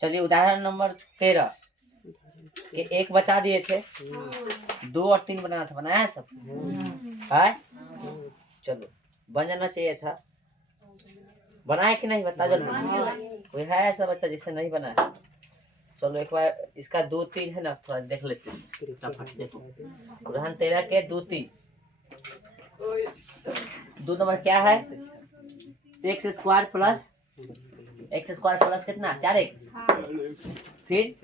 चलिए उदाहरण नंबर 13 कि एक बता दिए थे, 2 और 3 बनाना था, बनाया सब है? चलो बन जाना चाहिए था, बनाया कि नहीं बता जल्दी। कोई है ऐसा बच्चा जिससे नहीं बना है? चलो एक बार इसका 2 3 है ना, थोड़ा देख लेते हैं। देखो उदाहरण 13 के 2 3 2 नंबर क्या है? एक्स स्क्वायर प्लस कितना 4x, फिर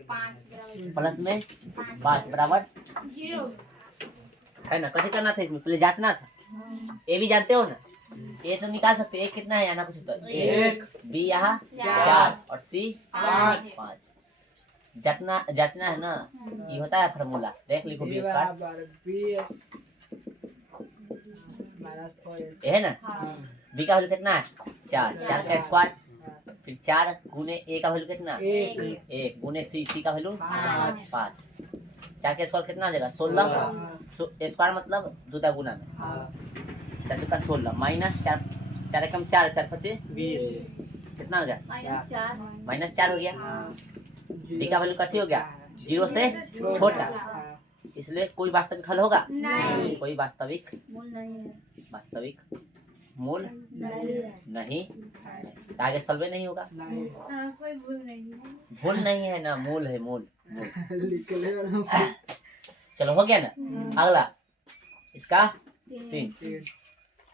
प्लस में 5 बराबर 0 है ना। कैसे करना था इसमें? पहले जांचना था। ए भी जानते हो ना, ए तो निकाल सकते। ए कितना है यहाँ? कुछ तो 1, बी यहाँ 4 और सी 5। जांचना है ना, ये होता है फार्मूला। देख लिखो बी स्क्वायर है ना। बी का वैल्यू कितना है? 4 का स्क्वायर, फिर 4 गुने ए का वैल्यू कितना? 1 गुने सी का वैल्यू 5। 4 का स्क्वायर कितना आ जाएगा? 16 स्क्वायर मतलब 2 गुना में 4 चौका 16 माइनस 4 एकम 4 4 पचे 20 कितना हो गया? -4 हो गया। डी का वैल्यू कथी हो गया? 0 से छोटा, इसलिए कोई वास्तविक हल होगा नहीं। कोई वास्तविक मूल नहीं, आगे सॉल्व नहीं होगा। कोई भूल नहीं है ना, मूल है मूल। चलो हो गया ना। अगला इसका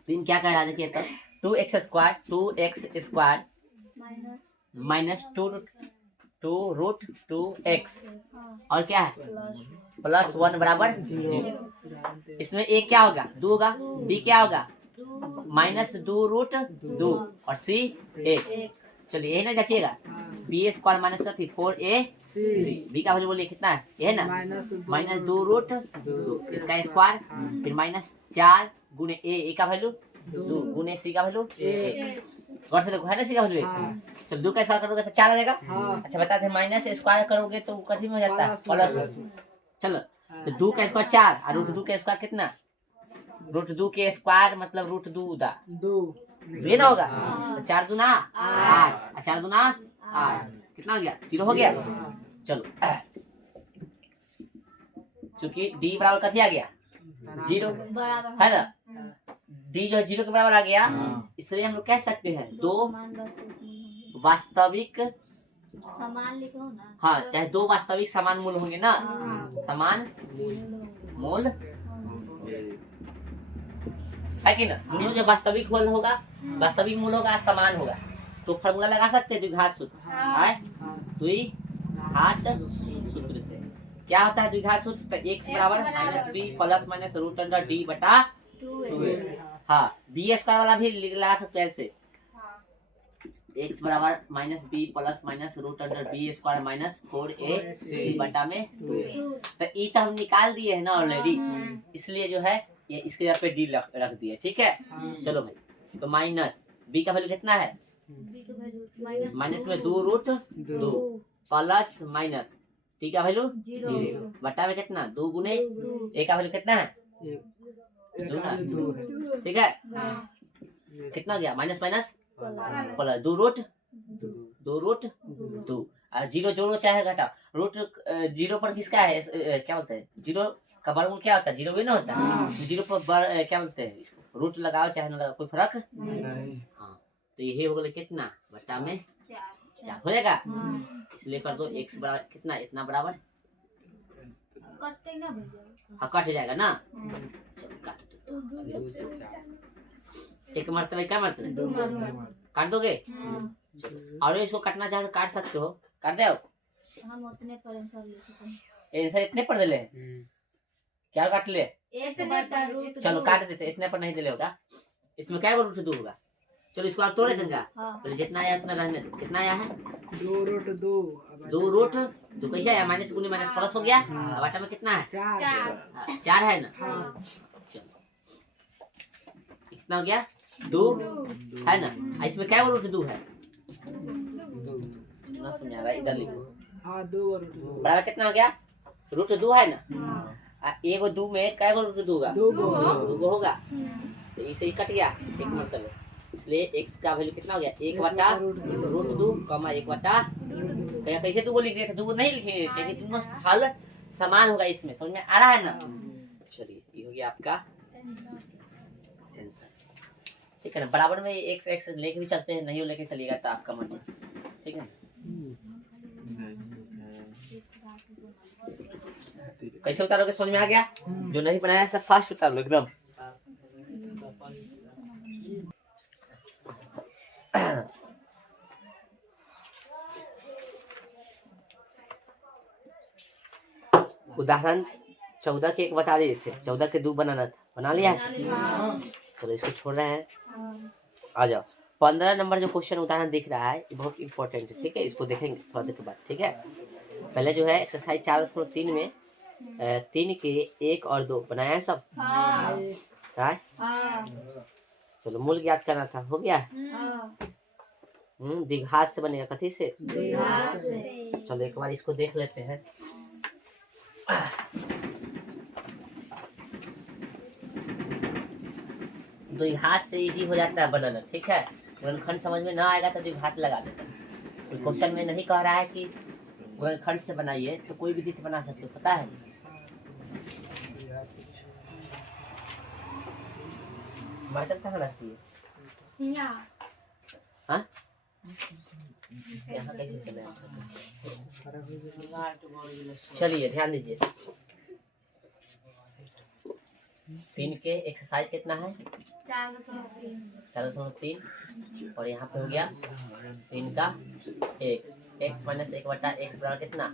3 क्या कह रहा है देखिए तब। 2x square minus 2 root 2x और क्या है? प्लस 1 बराबर 0। इसमें a क्या होगा? 2 होगा। b क्या होगा? -2 रूट 2 और c 1। चलिए यही ना जाचिएगा। B square minus 4ac, B का वैल्यू बोलिए कितना है? ये है ना -2 रूट 2, इसका स्क्वायर, फिर -4 गुने ए का वैल्यू 2 गुने सी का वैल्यू 1। गौर से देखो है ना, सी का वैल्यू 1। चलो 2 का स्क्वायर करोगे तो 4 आ जाएगा। अच्छा बताते हैं माइनस स्क्वायर करोगे तो कथी में हो जाता है? प्लस। चलो तो 2 का स्क्वायर 4 और रूट 2 का स्क्वायर कितना? रूट 2 के स्क्वायर मतलब रूट 2 ये ना होगा। तो 4 दूना 8, 4 दूना 8 कितना हो गया? 0 हो गया। चलो चूंकि डी बराबर कथी आ गया? 0 है ना। डी जो 0 के बराबर आ गया, इसलिए हम लोग कह सकते हैं 2 वास्तविक समान लिखो ना। हाँ, चाहे 2 वास्तविक समान मूल होंगे ना, समान मूल है कि ना। दोनों जो वास्तविक मूल होगा समान होगा तो फार्मूला लगा सकते हैं द्विघात सूत्र। द्विघात सूत्र से क्या होता है? द्विघात सूत्र x बराबर -b plus minus root under d बटा 2a। हाँ, बी स्क्वायर वाला भी लगा सकते हैं ऐसे, x बराबर -b plus minus root under b square minus 4ac बटा में 2a। तो ई तो हम निकाल दिए है ना ऑलरेडी, इसलिए जो है ये इसके जगह पे डी रख दिए। ठीक है। चलो भाई, तो माइनस बी का वैल्यू कितना है? माइनस में 2 रूट 2 प्लस माइनस टी का वैल्यू 0 बटा में कितना? 2 गुने ए का वैल्यू कितना है? 2। ठीक है। कितना गया? माइनस माइनस प्लस 2 रूट 2 और 0 जोड़ो चाहे घटा। रूट 0 पर किसका है? क्या बोलते हैं? 0 का वर्गमूल क्या होता है? 0 भी ना होता है। 0 पर क्या बोलते हैं इसको? रूट लगाओ चाहे ना लगाओ कोई फर्क नहीं। हाँ, तो यही हो गया कितना बटा में 4 हो जाएगा। इसलिए कर दो x बराबर कितना? इतना बराबर हाँ कट जाएगा ना। चलो काट दो। एक मरतबे क्या मरतबे काट दोगे? चलो और इसको काटना चाहे तो काट सकते हो। काट दे। हम उतने पर आंसर इतने पर दिले क्या काट ले? चलो काट देते, इतने पर नहीं दिले होगा। इसमें क्या रूट 2 होगा? चलो इसको आप तोड़े देंगे। पहले जितना आया उतना रहने दो। कितना आया है? 2 रूट 2 कैसे आया? माइनस गुने माइनस प्लस हो गया। अब आटा में कितना है? 4 है ना। चलो कितना हो गया? 2 है ना। इसमें क्या रूट 2 है? ना समझ आ रहा, इधर लिखो। 2 बराबर कितना हो गया? रूट 2 है ना। एगो 2 में क्या रूट 2 होगा? 2 होगा। तो इसे ही कट गया एक मतलब, इसलिए x का वैल्यू कितना हो गया? 1 बटा रूट 2 कमा 1 बटा भैया कैसे दो लिख दिए थे, दो नहीं लिखे क्योंकि दोनों हल समान होगा इसमें, समझ में आ रहा है ना। चलिए ये हो गया आपका आंसर, ठीक है ना। बराबर में एक्स एक्स लेके भी चलते हैं, नहीं लेके चलिएगा तो आपका मन, ठीक है। कैसे उतारोगे समझ में आ गया, जो नहीं बनाया सब फास्ट उतार लो एकदम। उदाहरण 14 के 1 बता दिए थे, 14 के 2 बनाना था, बना लिया है। चलो इसको छोड़ रहे हैं, आ जाओ 15 नंबर जो क्वेश्चन उदाहरण दिख रहा है ये बहुत इंपॉर्टेंट है, ठीक है। इसको देखेंगे थोड़ा देर के बाद, ठीक है। पहले जो है एक्सरसाइज 4.3 में 3 के 1 और 2 बनाया है सब। चलो मूल ज्ञात करना था, हो गया। द्विघात से बनेगा, कथी से? चलो एक बार इसको देख लेते हैं। द्विघात से इजी हो जाता है बनाना, ठीक है। गुणनखंड समझ में ना आएगा तो द्विघात लगा देते हैं। तो क्वेश्चन में नहीं कह रहा है कि गुणनखंड से बनाइए, तो कोई विधि से बना सकते हो, पता है। बर्तन कहाँ रखती है? हाँ? यहाँ कैसे चले? चलिए ध्यान दीजिए, 3 के एक्सरसाइज कितना है? 4.3 और यहाँ पे हो गया 3 का 1, x माइनस 1 बटा x बराबर कितना?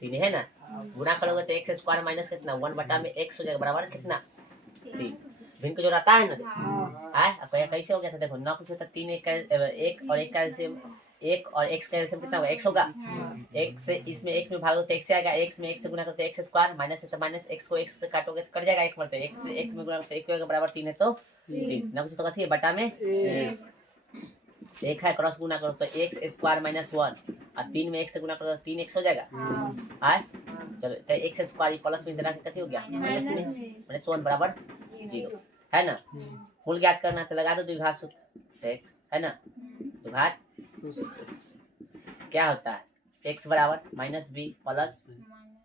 3 है ना। गुना करोगे तो x स्क्वायर माइनस कितना 1 बटा में x हो जाएगा बराबर कितना? 3। भिन्न को जो रहता है ना, अब कैसे हो गया था देखो, ना कुछ होता 3 1 और 1 का एलसीएम 1 और x का एलसीएम कितना होगा? x होगा। x से इसमें x में भागो तो x से आएगा, x में x से गुना करो तो x स्क्वायर, माइनस है तो माइनस, x को x से काटोगे तो कट जाएगा 1 मरते, x से 1 में गुना करो तो 1 होगा बराबर 3 है तो 3, ना कुछ तो कथी है बटा में 1 है, क्रॉस गुना करो तो x स्क्वायर माइनस 1 और 3 में x से गुना करो तो 3x हो जाएगा। चलो तो x स्क्वायर प्लस में इधर कथी हो गया माइनस में, माइनस 1 बराबर 0 है ना। मूल ज्ञात करना तो लगा दो द्विघात सूत्र, है ना। द्विघात क्या होता है? x बराबर minus B plus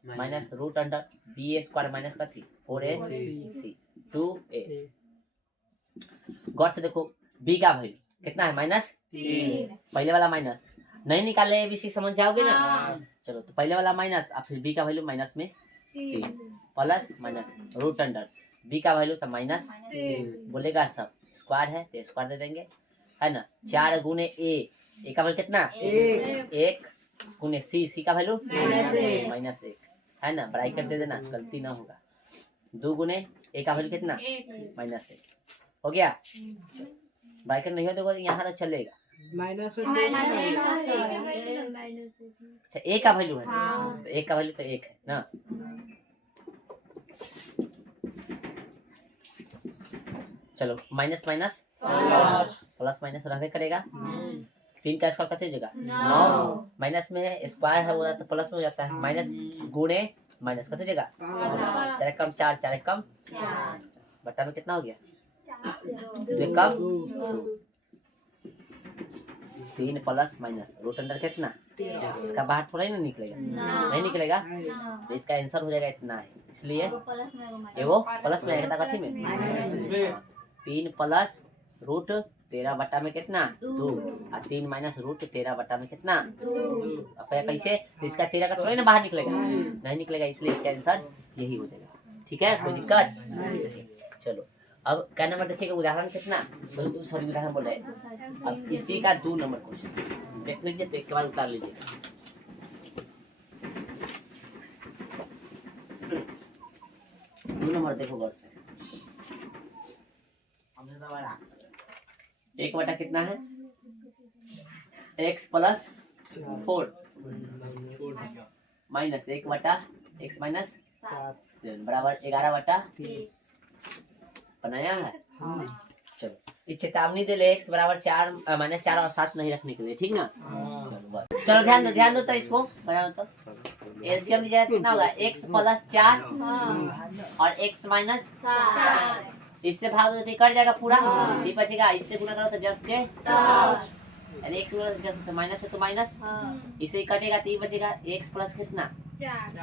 minus root under B square minus कथी 4ac 2a। गौर से देखो b का वैल्यू कितना है? माइनस 3। पहले वाला माइनस नहीं निकाले एबीसी समझ जाओगे ना। चलो तो पहले वाला माइनस और फिर b का वैल्यू माइनस में 3 plus minus root under b का वैल्यू तो माइनस बोलेगा सब, स्क्वायर है तो स्क्वायर दे देंगे, है ना। 4 गुने a का वैल्यू कितना? 1 गुने c का वैल्यू माइनस 1 है ना। ब्रैकेट दे देना, गलती ना होगा। 2 गुने a का वैल्यू कितना? माइनस 1 हो गया। ब्रैकेट नहीं हो तो यहाँ तक चलेगा, माइनस अच्छा a का वैल्यू है तो a का वैल्यू तो 1 है ना। चलो माइनस माइनस प्लस माइनस रहने करेगा। 3 का स्क्वायर कितनी जगह 9, माइनस में स्क्वायर है वो तो प्लस में हो जाता है, माइनस गुणे माइनस कितनी जगह 4 कम 4 4 कम बटा में कितना हो गया 2 कम 3 प्लस माइनस रूट अंडर कितना, इसका बाहर थोड़ा ही ना निकलेगा, नहीं निकलेगा तो इसका आंसर हो जाएगा इतना है। इसलिए ये वो प्लस में आएगा कथी में 3 प्लस रूट 13 बटा में कितना 2 और 3 माइनस रूट 13 बटा में कितना 2। अब कैसे इसका 13 का थोड़ा ही ना बाहर निकलेगा, नहीं निकलेगा, इसलिए इसका आंसर यही हो जाएगा। ठीक है, कोई दिक्कत? चलो अब क्या नंबर देखिएगा, उदाहरण कितना सॉरी उदाहरण बोल रहे हैं। अब इसी का 2 नंबर क्वेश्चन देख लीजिए तो एक बार उतार लीजिए। नंबर देखो गौर से, 1 बटा कितना है x प्लस 4 माइनस 1 बटा x माइनस 7 बराबर 11 बटा 30 बनाया है। चलो इस चेतावनी दे ले x बराबर 4 माइनस 4 और 7 नहीं रखने के लिए, ठीक ना। चलो ध्यान दो तो इसको बनाओ तो एलसीएम लीजिएगा कितना होगा x प्लस 4 और x माइनस 7, इससे भाग दो तो कट जाएगा पूरा, ये बचेगा, इससे गुना करो तो 10 के 10 यानी x गुना माइनस है तो माइनस, इसे कटेगा तो ये बचेगा x प्लस कितना 4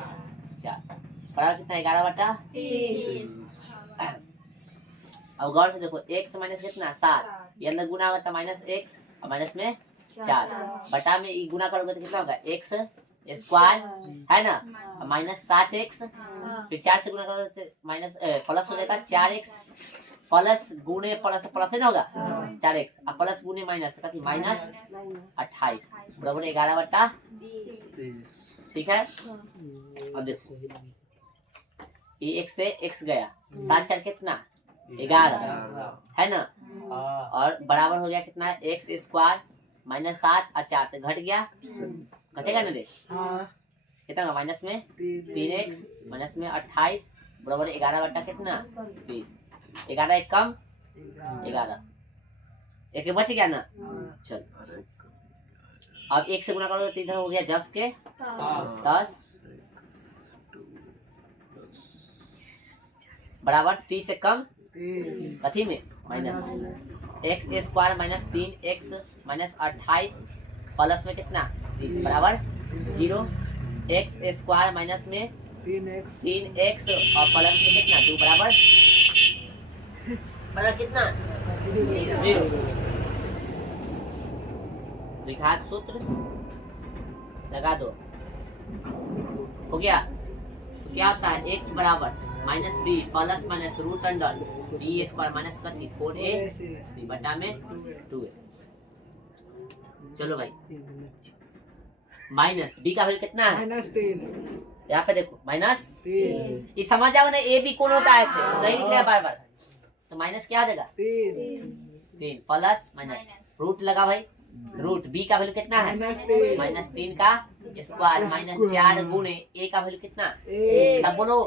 बराबर कितना 11/23। अब गौर से देखो x माइनस कितना 7, ये अंदर गुना होगा तो माइनस x और माइनस में 4 बटा में ये गुना करोगे तो कितना होगा x स्क्वायर है ना, माइनस 7x, फिर 4 से गुना करोगे तो माइनस प्लस हो जाएगा 4x, प्लस गुने प्लस प्लस है ना होगा 4x और प्लस गुने माइनस तो माइनस 28 बराबर 11/23। ठीक है। अब देखो ये x से x गया, 7 4 कितना 11 है ना, और बराबर हो गया कितना x स्क्वायर माइनस 7 और 4 तो घट गया, घटेगा ना देख कितना होगा माइनस में 3x माइनस में 28 बराबर 11 कितना 20, 11 एक कम 11 एक बच गया ना। चल अब एक से गुना करोगे तो इधर हो गया 10 के 10 बराबर 30 से कम कथी में minus x square minus 3x minus 28 plus में कितना 30 बराबर 0, एक्स स्क्वायर माइनस में 3x और प्लस में कितना 2 बराबर कितना 0। द्विघात सूत्र लगा दो, हो गया। तो क्या होता है x बराबर minus B plus minus root under B square minus कथी 4ac बटा में 2a। चलो भाई माइनस बी का वैल्यू कितना है -3, यहाँ पे देखो -3, ये समझ जाओ ना ए बी कौन होता है ऐसे नहीं लिख रहा बार बार, तो माइनस क्या आ जाएगा 3 प्लस माइनस रूट लगा भाई, रूट बी का वैल्यू कितना है -3 का स्क्वायर माइनस 4 गुने ए का वैल्यू कितना सब बोलो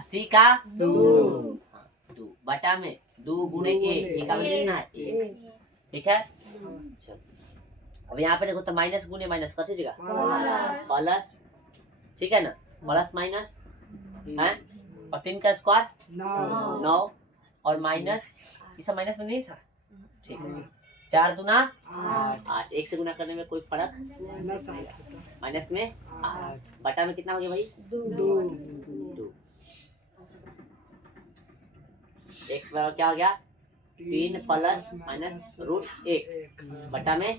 सी का 2 बटा में 2 गुने ए का वैल्यू कितना है ठीक है। चलो अब यहाँ पे देखो तो माइनस गुने माइनस कथी देगा प्लस, ठीक है ना, प्लस माइनस है और 3 का स्क्वायर 9 और माइनस ये सब माइनस में नहीं था, ठीक है 4 दूना 8, 1 से गुना करने में कोई फर्क माइनस में 8 बटा में कितना हो गया भाई 2। x बराबर क्या हो गया 3 प्लस माइनस रूट 1 बटा में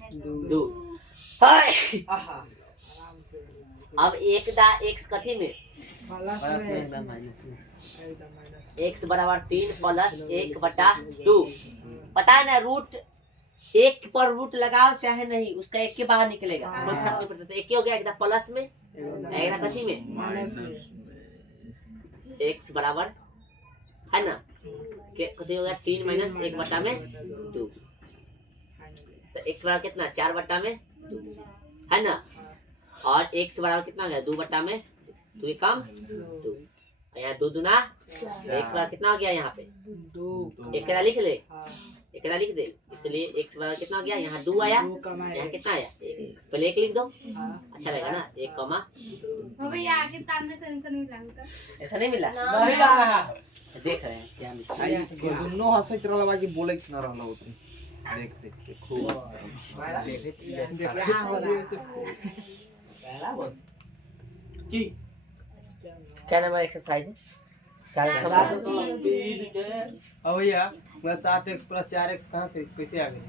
2। अब एक दा x कथी में माइनस में x बराबर 3 प्लस 1 बटा 2, पता है ना रूट एक पर रूट लगाओ चाहे नहीं उसका एक के बाहर निकलेगा कोई फर्क नहीं पड़ता, तो एक हो गया एक प्लस में एक कथी में x बराबर है ना कथी हो गया 3 माइनस 1 बटा में 2, तो x बराबर कितना 4 बटा में 2 है ना, और x बराबर कितना हो गया 2 बटा में 2 कम 2, यहाँ 2 दूना x बराबर कितना हो गया यहाँ पे 2 एक लिख ले एक लिख दे, इसलिए x बराबर कितना हो गया यहाँ 2 आया यहाँ कितना आया 1, पहले 1 लिख दो अच्छा लगेगा ना 1 कमा भैया आगे सामने से आंसर मिला होता ऐसा नहीं मिला नहीं आया देख रहे हैं क्या लिखा दोनों हंसत रहला बाकी बोले न रहला होते देख देख के खूब की क्या नाम है एक्सरसाइज है 4 सवाल अब भैया मैं 7x + 4x कहां से कैसे आ गए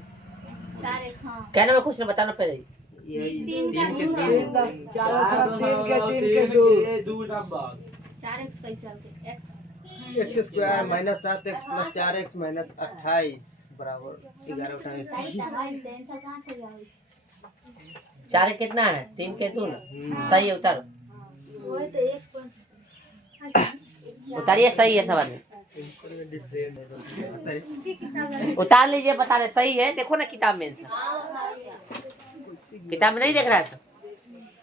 4x हां क्या नाम है क्वेश्चन बताना पहले यही 3 के 2 नंबर 4x कैसे आ गया x square minus 7x + 4x minus 28 बराबर 11/28। 4 कितना है 3 के 2 ना सही है उतारो वही तो 1 उतारिए सही है सवाल में उतार लीजिए बता रहे सही है देखो ना किताब में किताब में नहीं देख रहा है सब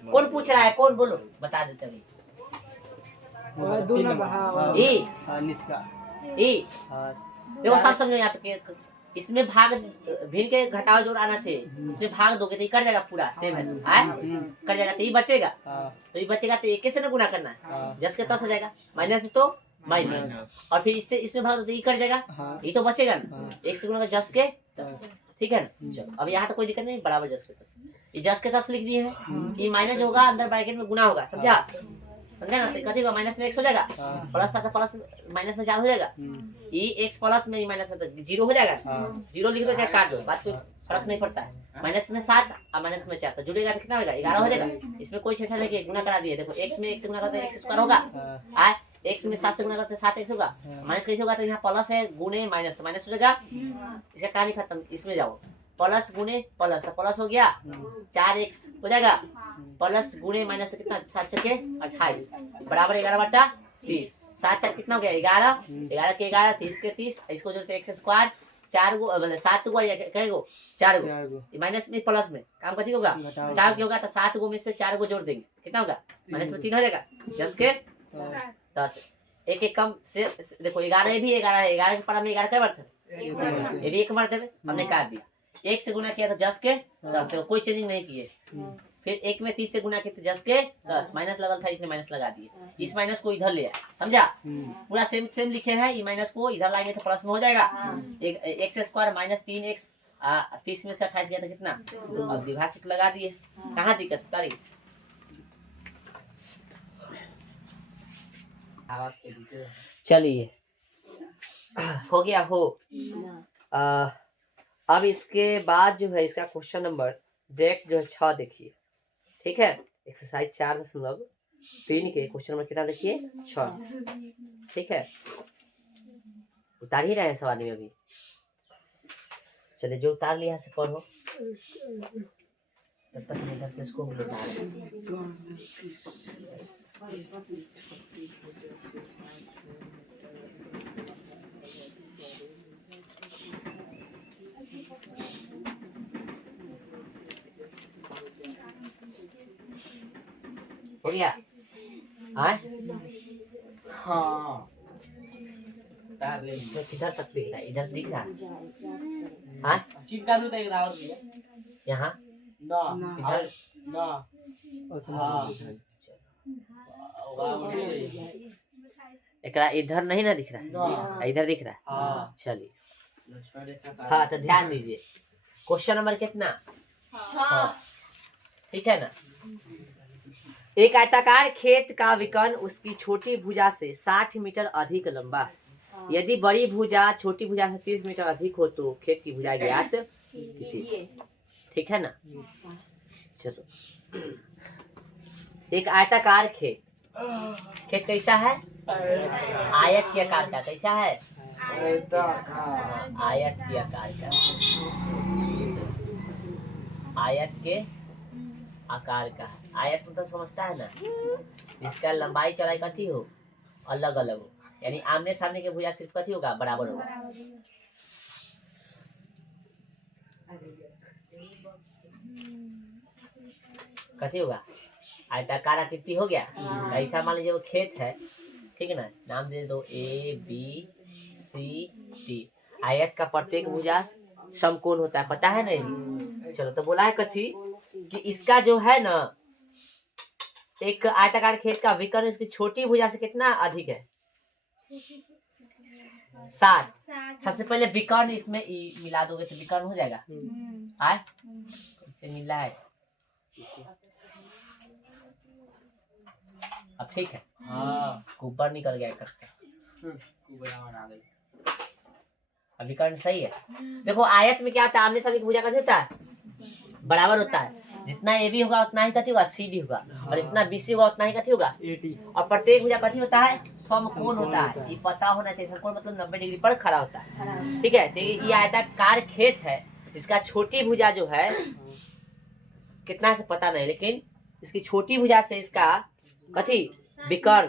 कौन पूछ रहा है कौन बोलो बता देते भाई ई निष्का ई देखो सब समझो यहाँ पे इसमें भाग भिन्न के घटाव जोड़ आना चाहिए, इसमें भाग दोगे तो ये कर जाएगा पूरा सेम है कर जाएगा तो ये बचेगा तो ये बचेगा तो एक से ना गुना करना है जस के तस हो जाएगा माइनस तो माइनस और फिर इससे इसमें भाग दो तो ये कर जाएगा ये तो बचेगा ना एक से गुना जस के ठीक है ना। चलो अब यहाँ तो कोई दिक्कत नहीं, बराबर जस के तस, ये जस के तस लिख दिए हैं कि माइनस जो होगा अंदर ब्रैकेट में गुना होगा, समझा समझा ना। तो कथी होगा, माइनस में x हो जाएगा, प्लस था तो प्लस माइनस में 4 हो जाएगा, ये x प्लस में माइनस में तो 0 हो जाएगा, 0 लिख दो चाहे काट दो, बात कोई फर्क नहीं पड़ता है। माइनस में 7 और माइनस में 4 तो जुड़ेगा तो कितना होगा, 11 हो जाएगा। इसमें कोई छेछा लेके गुना करा दिए, देखो x में 1 से गुना करते x स्क्वायर होगा, आ x में 7 से गुना करते 7x होगा, माइनस कैसे होगा, तो यहाँ प्लस है गुने माइनस तो माइनस हो जाएगा, इसका कहानी खत्म। इसमें जाओ प्लस गुने प्लस तो प्लस हो गया, 4x हो जाएगा, प्लस गुने माइनस तो कितना, 7 छके 28 बराबर 11/30, 7 4 कितना हो गया 11, 11 के 11 30 के 30, इसको जोड़ते x स्क्वायर 4 गो 7 गो कहे गो 4 गो, माइनस में प्लस में काम कथी होगा, घटाव के होगा, तो 7 गो में से 4 गो जोड़ देंगे, कितना होगा माइनस में 3 हो जाएगा, 10 के 10 एक एक कम से देखो 11 भी 11 के पारा में 11 क्या बार था, ये भी एक बार थे, हमने काट दिया, 1 से गुना किया तो 10 के 10, देखो कोई चेंजिंग नहीं किए, फिर 1 में 30 से गुना किया तो 10 के 10, माइनस लगल था इसने माइनस लगा दिए, इस माइनस को इधर ले आए, समझा, पूरा सेम सेम लिखे हैं, ये माइनस को इधर लाएंगे तो प्लस में हो जाएगा, एक x स्क्वायर माइनस 3x 30 में से 28 गया था कितना, अब विभाजित लगा दिए, कहाँ दिक्कत करी। चलिए हो गया हो। अब इसके बाद जो है इसका क्वेश्चन नंबर डायरेक्ट जो है 6 देखिए, ठीक है, एक्सरसाइज 4.3 के क्वेश्चन नंबर कितना देखिए 6, ठीक है, उतार ही रहे हैं सवाल में अभी, चलिए जो उतार लिया से पढ़ो, तब तक मैं इधर से इसको हो गया, हाँ इसमें किधर तक दिख रहा है, इधर दिख रहा है, हाँ चिपका दो तो एक राउंड दिया यहाँ ना इधर ना एकरा इधर नहीं ना दिख रहा है, इधर दिख रहा है, चलिए हाँ तो ध्यान दीजिए, क्वेश्चन नंबर कितना 6, ठीक है ना। एक आयताकार खेत का विकर्ण उसकी छोटी भुजा से 60 मीटर अधिक लंबा है, यदि बड़ी भुजा छोटी भुजा से 30 मीटर अधिक हो तो खेत की भुजा ज्ञात कीजिए, ठीक है ना। चलो एक आयताकार खेत, खेत कैसा है, आयत के आकार का, कैसा है आयत के आकार का, आयत के आकार का, आयत मतलब समझता है ना, इसका लंबाई चौड़ाई कथी हो अलग अलग हो, यानी आमने सामने के भुजा सिर्फ कथी होगा बराबर होगा, कथी होगा आयताकार आकृति हो गया। ऐसा मान लीजिए वो खेत है, ठीक है ना, नाम दे दो A B C D, आयत का प्रत्येक भुजा समकोण होता है, पता है नहीं। चलो तो बोला है कथी कि इसका जो है ना एक आयताकार खेत का विकर्ण इसकी छोटी भुजा से कितना अधिक है 60। सबसे पहले विकर्ण इसमें मिला दोगे तो विकर्ण हो जाएगा, आए इससे मिला है, अब ठीक है ऊपर निकल गया करके, अब विकर्ण सही है। देखो आयत में क्या होता है, आमने सामने की भुजा कैसे होता है बराबर होता है, जितना ए बी होगा उतना ही कथी होगा सी डी होगा, और जितना बी सी होगा उतना ही कथी होगा 80, और प्रत्येक भुजा कथी होता है समकोण होता है, ये पता होना चाहिए, समकोण मतलब 90 डिग्री पर खड़ा होता है, ठीक है। तो ये आयताकार खेत है, इसका छोटी भुजा जो है कितना है से पता नहीं, लेकिन इसकी छोटी भुजा से इसका कथी विकर्ण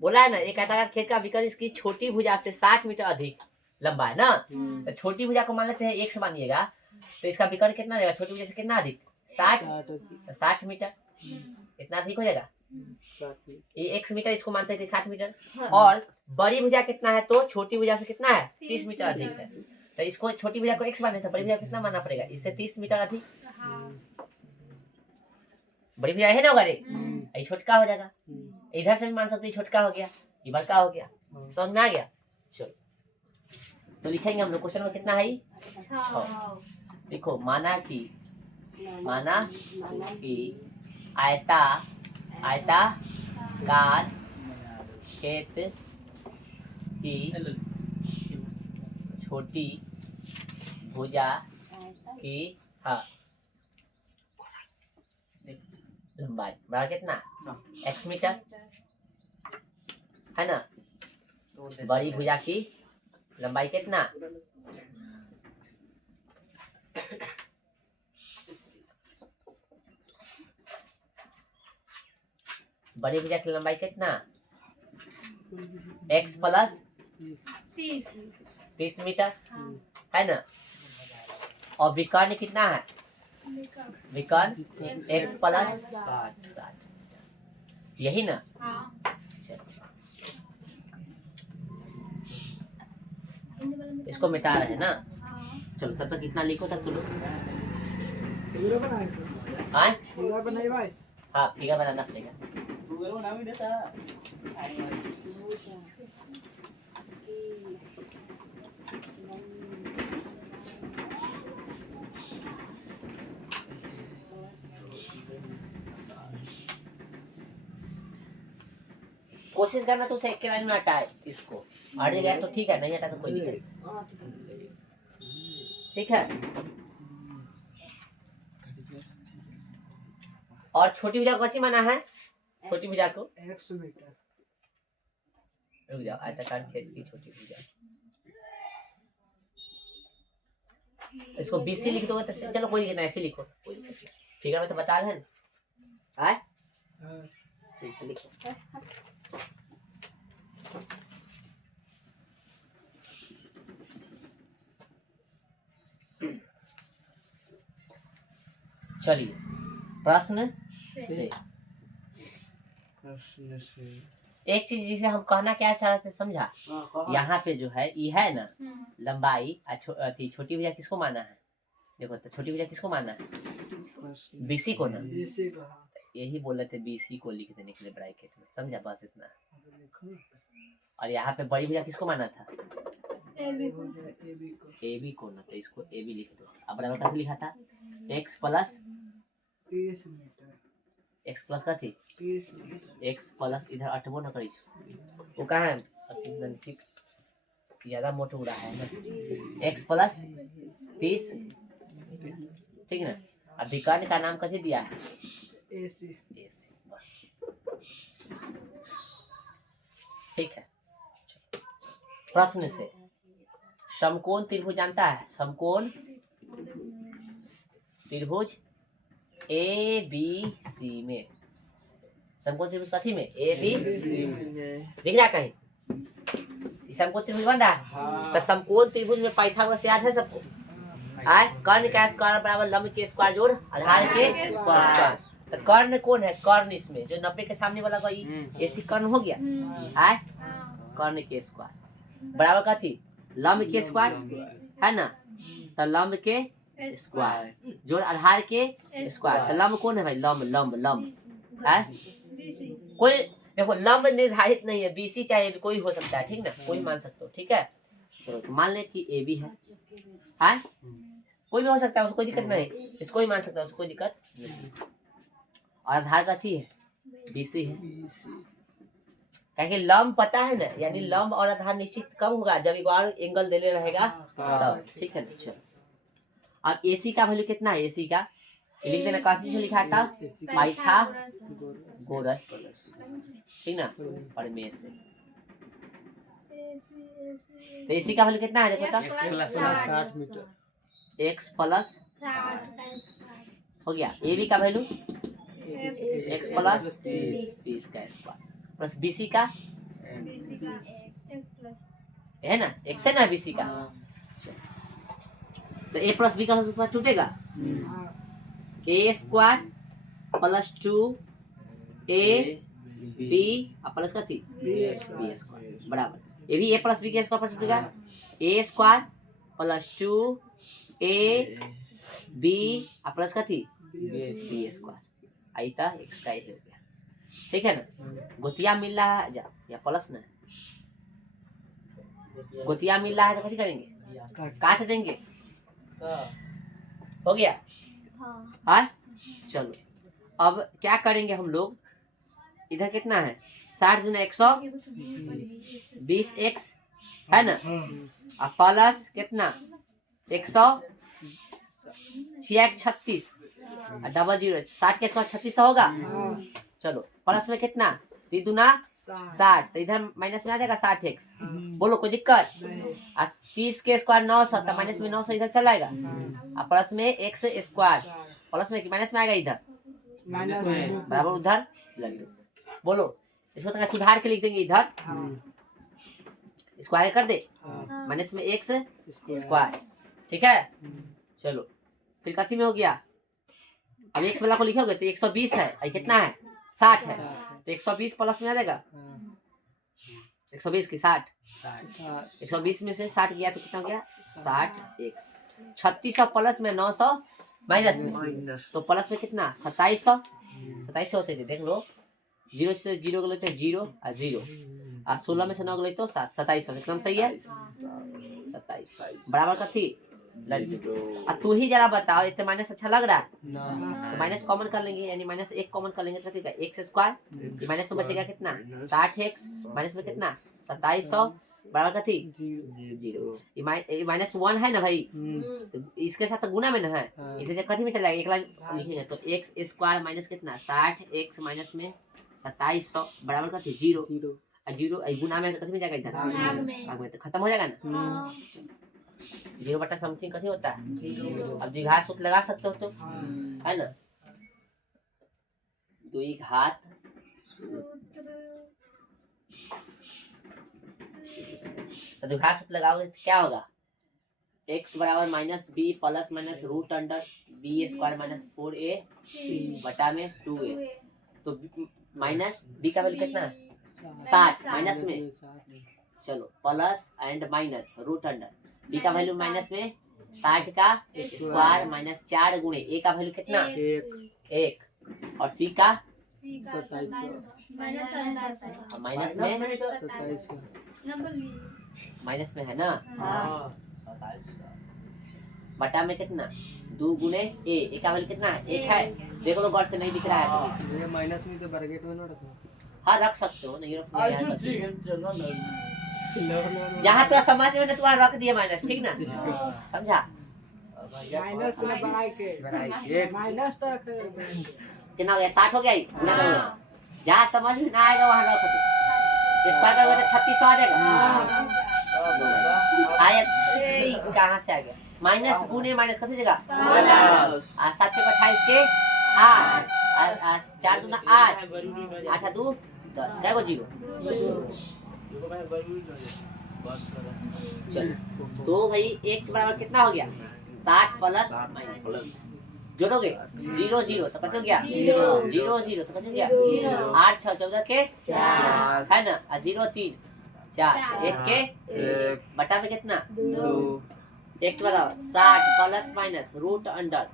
बोला है ना, एक आयताकार खेत का विकर्ण इसकी छोटी भुजा से 60 मीटर अधिक लंबा है ना, तो छोटी भुजा को मान लेते हैं x मानिएगा, तो इसका विकर्ण कितना रहेगा छोटी भुजा से कितना अधिक 60 मीटर, इतना अधिक हो जाएगा, ये x मीटर इसको मानते थे 60 मीटर, और बड़ी भुजा कितना है तो छोटी भुजा से कितना है 30 मीटर अधिक है, तो इसको छोटी भुजा को x माने तो बड़ी भुजा कितना मानना पड़ेगा, इससे 30 मीटर अधिक, बड़ी भुजा है ना होगा रे, ये छोटका हो जाएगा, इधर से भी मान सकते छोटका हो गया, ये बड़का हो गया, समझ में आ गया। चलो तो लिखेंगे हम लोग क्वेश्चन में कितना है 6। देखो माना कि आयताकार खेत की छोटी भुजा की लंबाई बराबर कितना x मीटर है ना। बड़ी भुजा की लंबाई कितना बड़ी भुजा की लंबाई कितना x प्लस 30 मीटर है ना। और विकर्ण कितना है विकर्ण x प्लस 60 यही ना। इसको मिटा रहे हैं ना। चलो तब तक इतना लिखो तक तुम हाँ फिगर बनाना पड़ेगा। कोशिश करना तो उसे एक लाइन में हटाए इसको अड़े गया तो ठीक है नहीं हटा तो कोई दिक्कत ठीक है। और छोटी भुजा को कैसी माना है छोटी भुजा को x मीटर रुक जाओ आयताकार खेत की छोटी भुजा इसको BC लिख दोगे तो चलो कोई नहीं ऐसे लिखो फिगर में तो बता रहे हैं आए ठीक है लिखो। चलिए प्रश्न से एक चीज जिसे हम कहना क्या चाह रहे थे समझा। यहाँ पे जो है ये है ना लंबाई थी छोटी भुजा किसको माना है देखो तो छोटी भुजा किसको माना है BC को ना यही बोले थे BC को लिख देने के लिए ब्रैकेट में समझा बस इतना। और यहाँ पे बड़ी भुजा किसको माना था AB को ना तो इसको AB लिख दो। अब बराबर कैसे लिखा था x plus 30 metre x plus का थी x प्लस इधर अटबो न करी वो कहाँ है ठीक ज्यादा मोटा उड़ा है ना x प्लस 30 ठीक है ना। अब विकर्ण का नाम कैसे दिया है AC ठीक है। प्रश्न से समकोण त्रिभुज जानता है समकोण त्रिभुज ABC में समकोण त्रिभुज कथी में ABC दिख रहा कहीं समकोण त्रिभुज बन रहा है तो समकोण त्रिभुज में पाइथागोरस याद है सबको आए कर्ण का स्क्वायर बराबर लंब के स्क्वायर जोड़ आधार के स्क्वायर। तो कर्ण कौन है कर्ण इसमें जो 90 के सामने वाला कोई ऐसी कर्ण हो गया आए कर्ण के स्क्वायर बराबर का थी लंब के स्क्वायर है ना। तो लंब के स्क्वायर जो आधार के स्क्वायर तो लंब कौन है भाई लंब लंब लंब है कोई देखो लंब निर्धारित नहीं है BC चाहे कोई हो सकता है ठीक ना कोई मान सकते हो ठीक है। चलो तो मान ले कि AB है कोई भी हो सकता है उसको कोई दिक्कत नहीं इसको ही मान सकता है उसको कोई दिक्कत नहीं। और आधार का थी है BC है क्योंकि लंब पता है ना यानी लंब और आधार निश्चित कम होगा जब एक बार एंगल देने रहेगा तब ठीक है। चलो अब AC का वैल्यू कितना है AC का लिख देना काफी जो लिखा था पाइथागोरस ठीक ना और में से तो AC का वैल्यू कितना है देखो तो 60 मीटर x प्लस हो गया AB का वैल्यू x प्लस 30 का स्क्वायर प्लस BC का है ना x है ना BC का तो A प्लस B का स्क्वायर टूटेगा A square plus 2AB plus का थी B स्क्वायर बराबर ये भी A प्लस B के स्क्वायर पर टूटेगा A square plus 2AB plus का थी B स्क्वायर आई था x का हो गया ठीक है ना। गोतिया मिल रहा है या प्लस ना गोतिया मिल रहा है तो कैसे करेंगे काट देंगे हो गया हाँ हाँ चलो अब क्या करेंगे हम लोग इधर कितना है 60 गुना 120 एक्स है ना और प्लस कितना 136 और डबल जीरो 60 के 136 होगा चलो प्लस में कितना 3 दूना 60 तो इधर माइनस में आ जाएगा 60 एक्स बोलो कोई दिक्कत और 30 के स्क्वायर 900 तो माइनस में 900 इधर चला जाएगा और प्लस में एक्स स्क्वायर प्लस में माइनस में आएगा इधर माइनस में बराबर उधर लग लो बोलो इसको तो सुधार के लिख देंगे इधर स्क्वायर कर दे माइनस में एक्स स्क्वायर ठीक है चलो फिर कथी में हो गया अब एक्स वाला को लिखोगे तो 120 है और कितना है 60 है तो 120 प्लस में आ जाएगा 120 की 60 120 में से 60 गया तो कितना हो गया 60 एक्स 3600 प्लस में 900 माइनस में तो प्लस में कितना 2700 होते थे देख लो 0 से 0 को लेते हैं 0 और 0 और 16 में से 9 को लेते हो 2700 एकदम सही है 27 बराबर कथी अब तू ही जरा बताओ इतने माइनस अच्छा लग रहा है तो माइनस कॉमन कर लेंगे यानी माइनस 1 कॉमन कर लेंगे तो ठीक है एक्स स्क्वायर माइनस में बचेगा कितना 60 एक्स माइनस में कितना 2700 बराबर कथी 0 ये माइनस 1 है ना भाई तो इसके साथ तो गुना में ना है इसे कथी में चला जाएगा एक लाइन लिखेंगे तो एक्स स्क्वायर माइनस कितना 60 एक्स माइनस में 2700 बराबर कथी 0 गुना में कथी में जाएगा इधर भाग में तो खत्म हो जाएगा ना 0 बटा समथिंग कथी होता है अब द्विघात सूत्र लगा सकते हो तो है ना द्विघात तो द्विघात सूत्र लगाओगे तो क्या होगा x बराबर minus B plus minus root under B square minus 4a बटा में 2a तो माइनस बी का वैल्यू कितना 60 माइनस में चलो plus and minus root under B का वैल्यू माइनस में 60 का स्क्वायर माइनस 4 गुणे ए का वैल्यू कितना 1 और सी का माइनस में माइनस में है ना बटा में कितना 2 गुणे ए का वैल्यू कितना है 1 है देखो लो गौर से नहीं दिख रहा है तो ये माइनस में तो ब्रैकेट में ना रखो हाँ रख सकते हो नहीं रख जहाँ थोड़ा समझ में ना तुम्हारा रख दिया माइनस ठीक ना समझा माइनस में बढ़ाई के माइनस तक कितना हो गया 60 हो गया गुना करो जहाँ समझ में ना आएगा वहाँ रख दो स्क्वायर करोगे तो 3600 आ जाएगा आयत कहाँ से आ गया माइनस गुने माइनस कथी जगह 7 × 28 के 8 4 दूना 8 8 2 10 क्या 0 चलो तो भाई x बराबर कितना हो गया 60 प्लस माइनस जोड़ोगे 0 0 तो कितना हो गया 0 0 तो कितना हो गया 8 6 14 के 4 है ना 0 3 4 1 के 1 बटा में कितना 2 x बराबर 60 प्लस माइनस रूट अंडर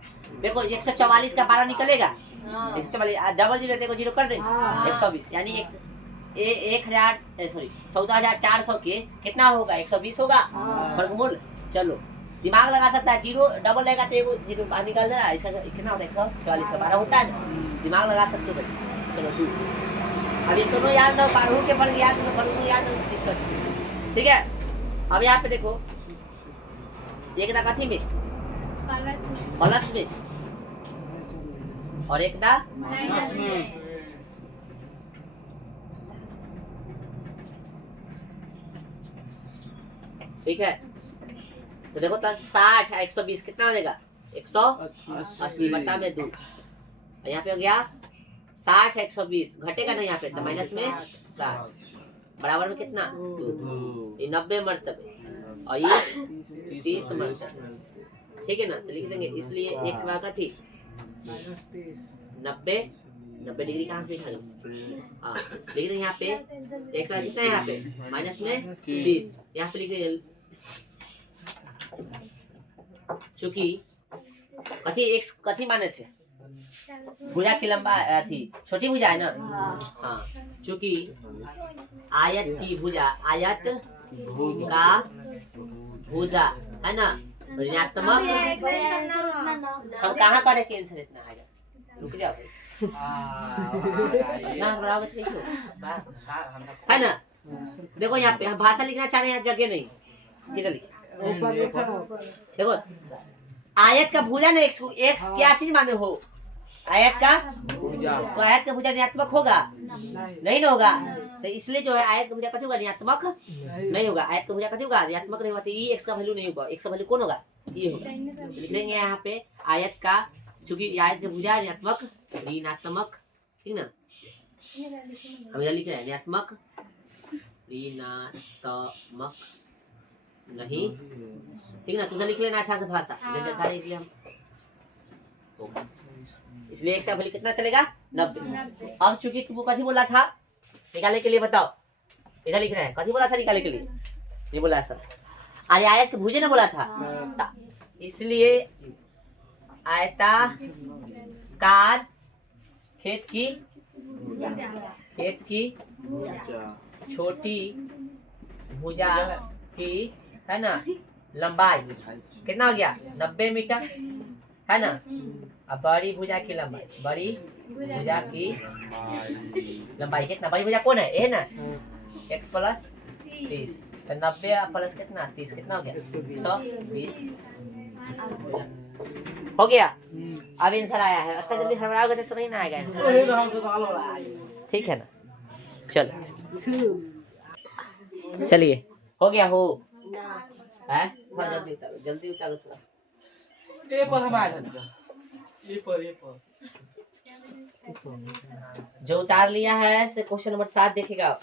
देखो 144 का 12 निकलेगा 144 डबल जीरो देखो 0 कर दे 120 यानी 14,400 के कितना होगा 120 होगा वर्गमूल चलो दिमाग लगा सकता है 0 डबल लेगा तो एगो 0 बाहर निकल रहा है इसका कितना होता है 144 का 12 होता है ना दिमाग लगा सकते हो भाई चलो 2 अब ये दोनों याद रहो 12 के वर्ग याद रहो वर्गमूल याद रहो दिक्कत ठीक है अब यहाँ पे देखो एक दा कथी में प्लस में और एक दा माइनस में ठीक है तो देखो 60 120 कितना हो जाएगा 180 बटा में 2 यहाँ पे हो गया 60 120 घटेगा ना यहाँ पे तो माइनस में 60 बराबर में कितना 2 ये 90 मरतबे और ये 30 मरतबे ठीक है ना तो लिख देंगे इसलिए x बराबर थी 90 डिग्री कहाँ से लिखा हाँ लिख देंगे यहाँ पे x बराबर कितना है यहाँ पे माइनस में 30 यहाँ पे लिख देंगे चूंकि कथी x कथी माने थे भुजा की लंबा थी छोटी भुजा है ना हाँ चूंकि आयत की भुजा आयत का भुजा है ना ऋणात्मक भैया एक लाइन सुनना ना हम कहाँ करे कि आंसर इतना आएगा? रुक जाओ भाई। ना बराबर कैसे हो? है ना? देखो यहाँ पे हम भाषा लिखना चाह रहे हैं, जगह नहीं, किधर लिखे? ऊपर लिखा हो। देखो आयत का भुजा ना एक्स क्या चीज माने हो? आयत का भुजा। तो आयत का भुजा ऋणात्मक होगा? नहीं ना होगा। तो इसलिए जो है आयत का भुजा कथी होगा? ऋणात्मक नहीं होगा। आयत का भुजा कथी होगा? ऋणात्मक नहीं होगा। तो ये एक्स का वैल्यू नहीं होगा। एक्स का वैल्यू कौन होगा? ये होगा। लिख देंगे यहाँ पे आयत का, चूंकि आयत का भुजा ऋणात्मक, ठीक ना? हम इधर लिख रहे हैं ऋणात्मक नहीं, ठीक ना? तुझे लिख लेना अच्छा से भाषा, इधर लिखा है इसलिए हम होगा। इसलिए एक से वैल्यू कितना चलेगा? 90। अब चूंकि वो कथी बोला था निकालने के लिए, बताओ इधर लिख रहे हैं, कथी बोला था निकालने के लिए? ये बोला सर अरे आयत के भुजे ना बोला था, इसलिए आयताकार खेत की छोटी भुजा की, है ना, लंबाई कितना हो गया? 90 मीटर, है ना? अब बड़ी भुजा की लंबाई, बड़ी भुजा की लंबाई कितना? बड़ी भुजा कौन है? ए ना? x प्लस 30, तो 90 प्लस कितना? 30, कितना हो गया? 120 हो गया। अब आंसर आया है। इतना जल्दी हड़बड़ाओगे तो नहीं ना आएगा आंसर, ठीक है ना? चलो चलिए, हो गया हो है? थोड़ा जल्दी उतारो थोड़ा। ए पर हम आए थे। ए पर जो उतार लिया है से क्वेश्चन नंबर 7 देखेगा।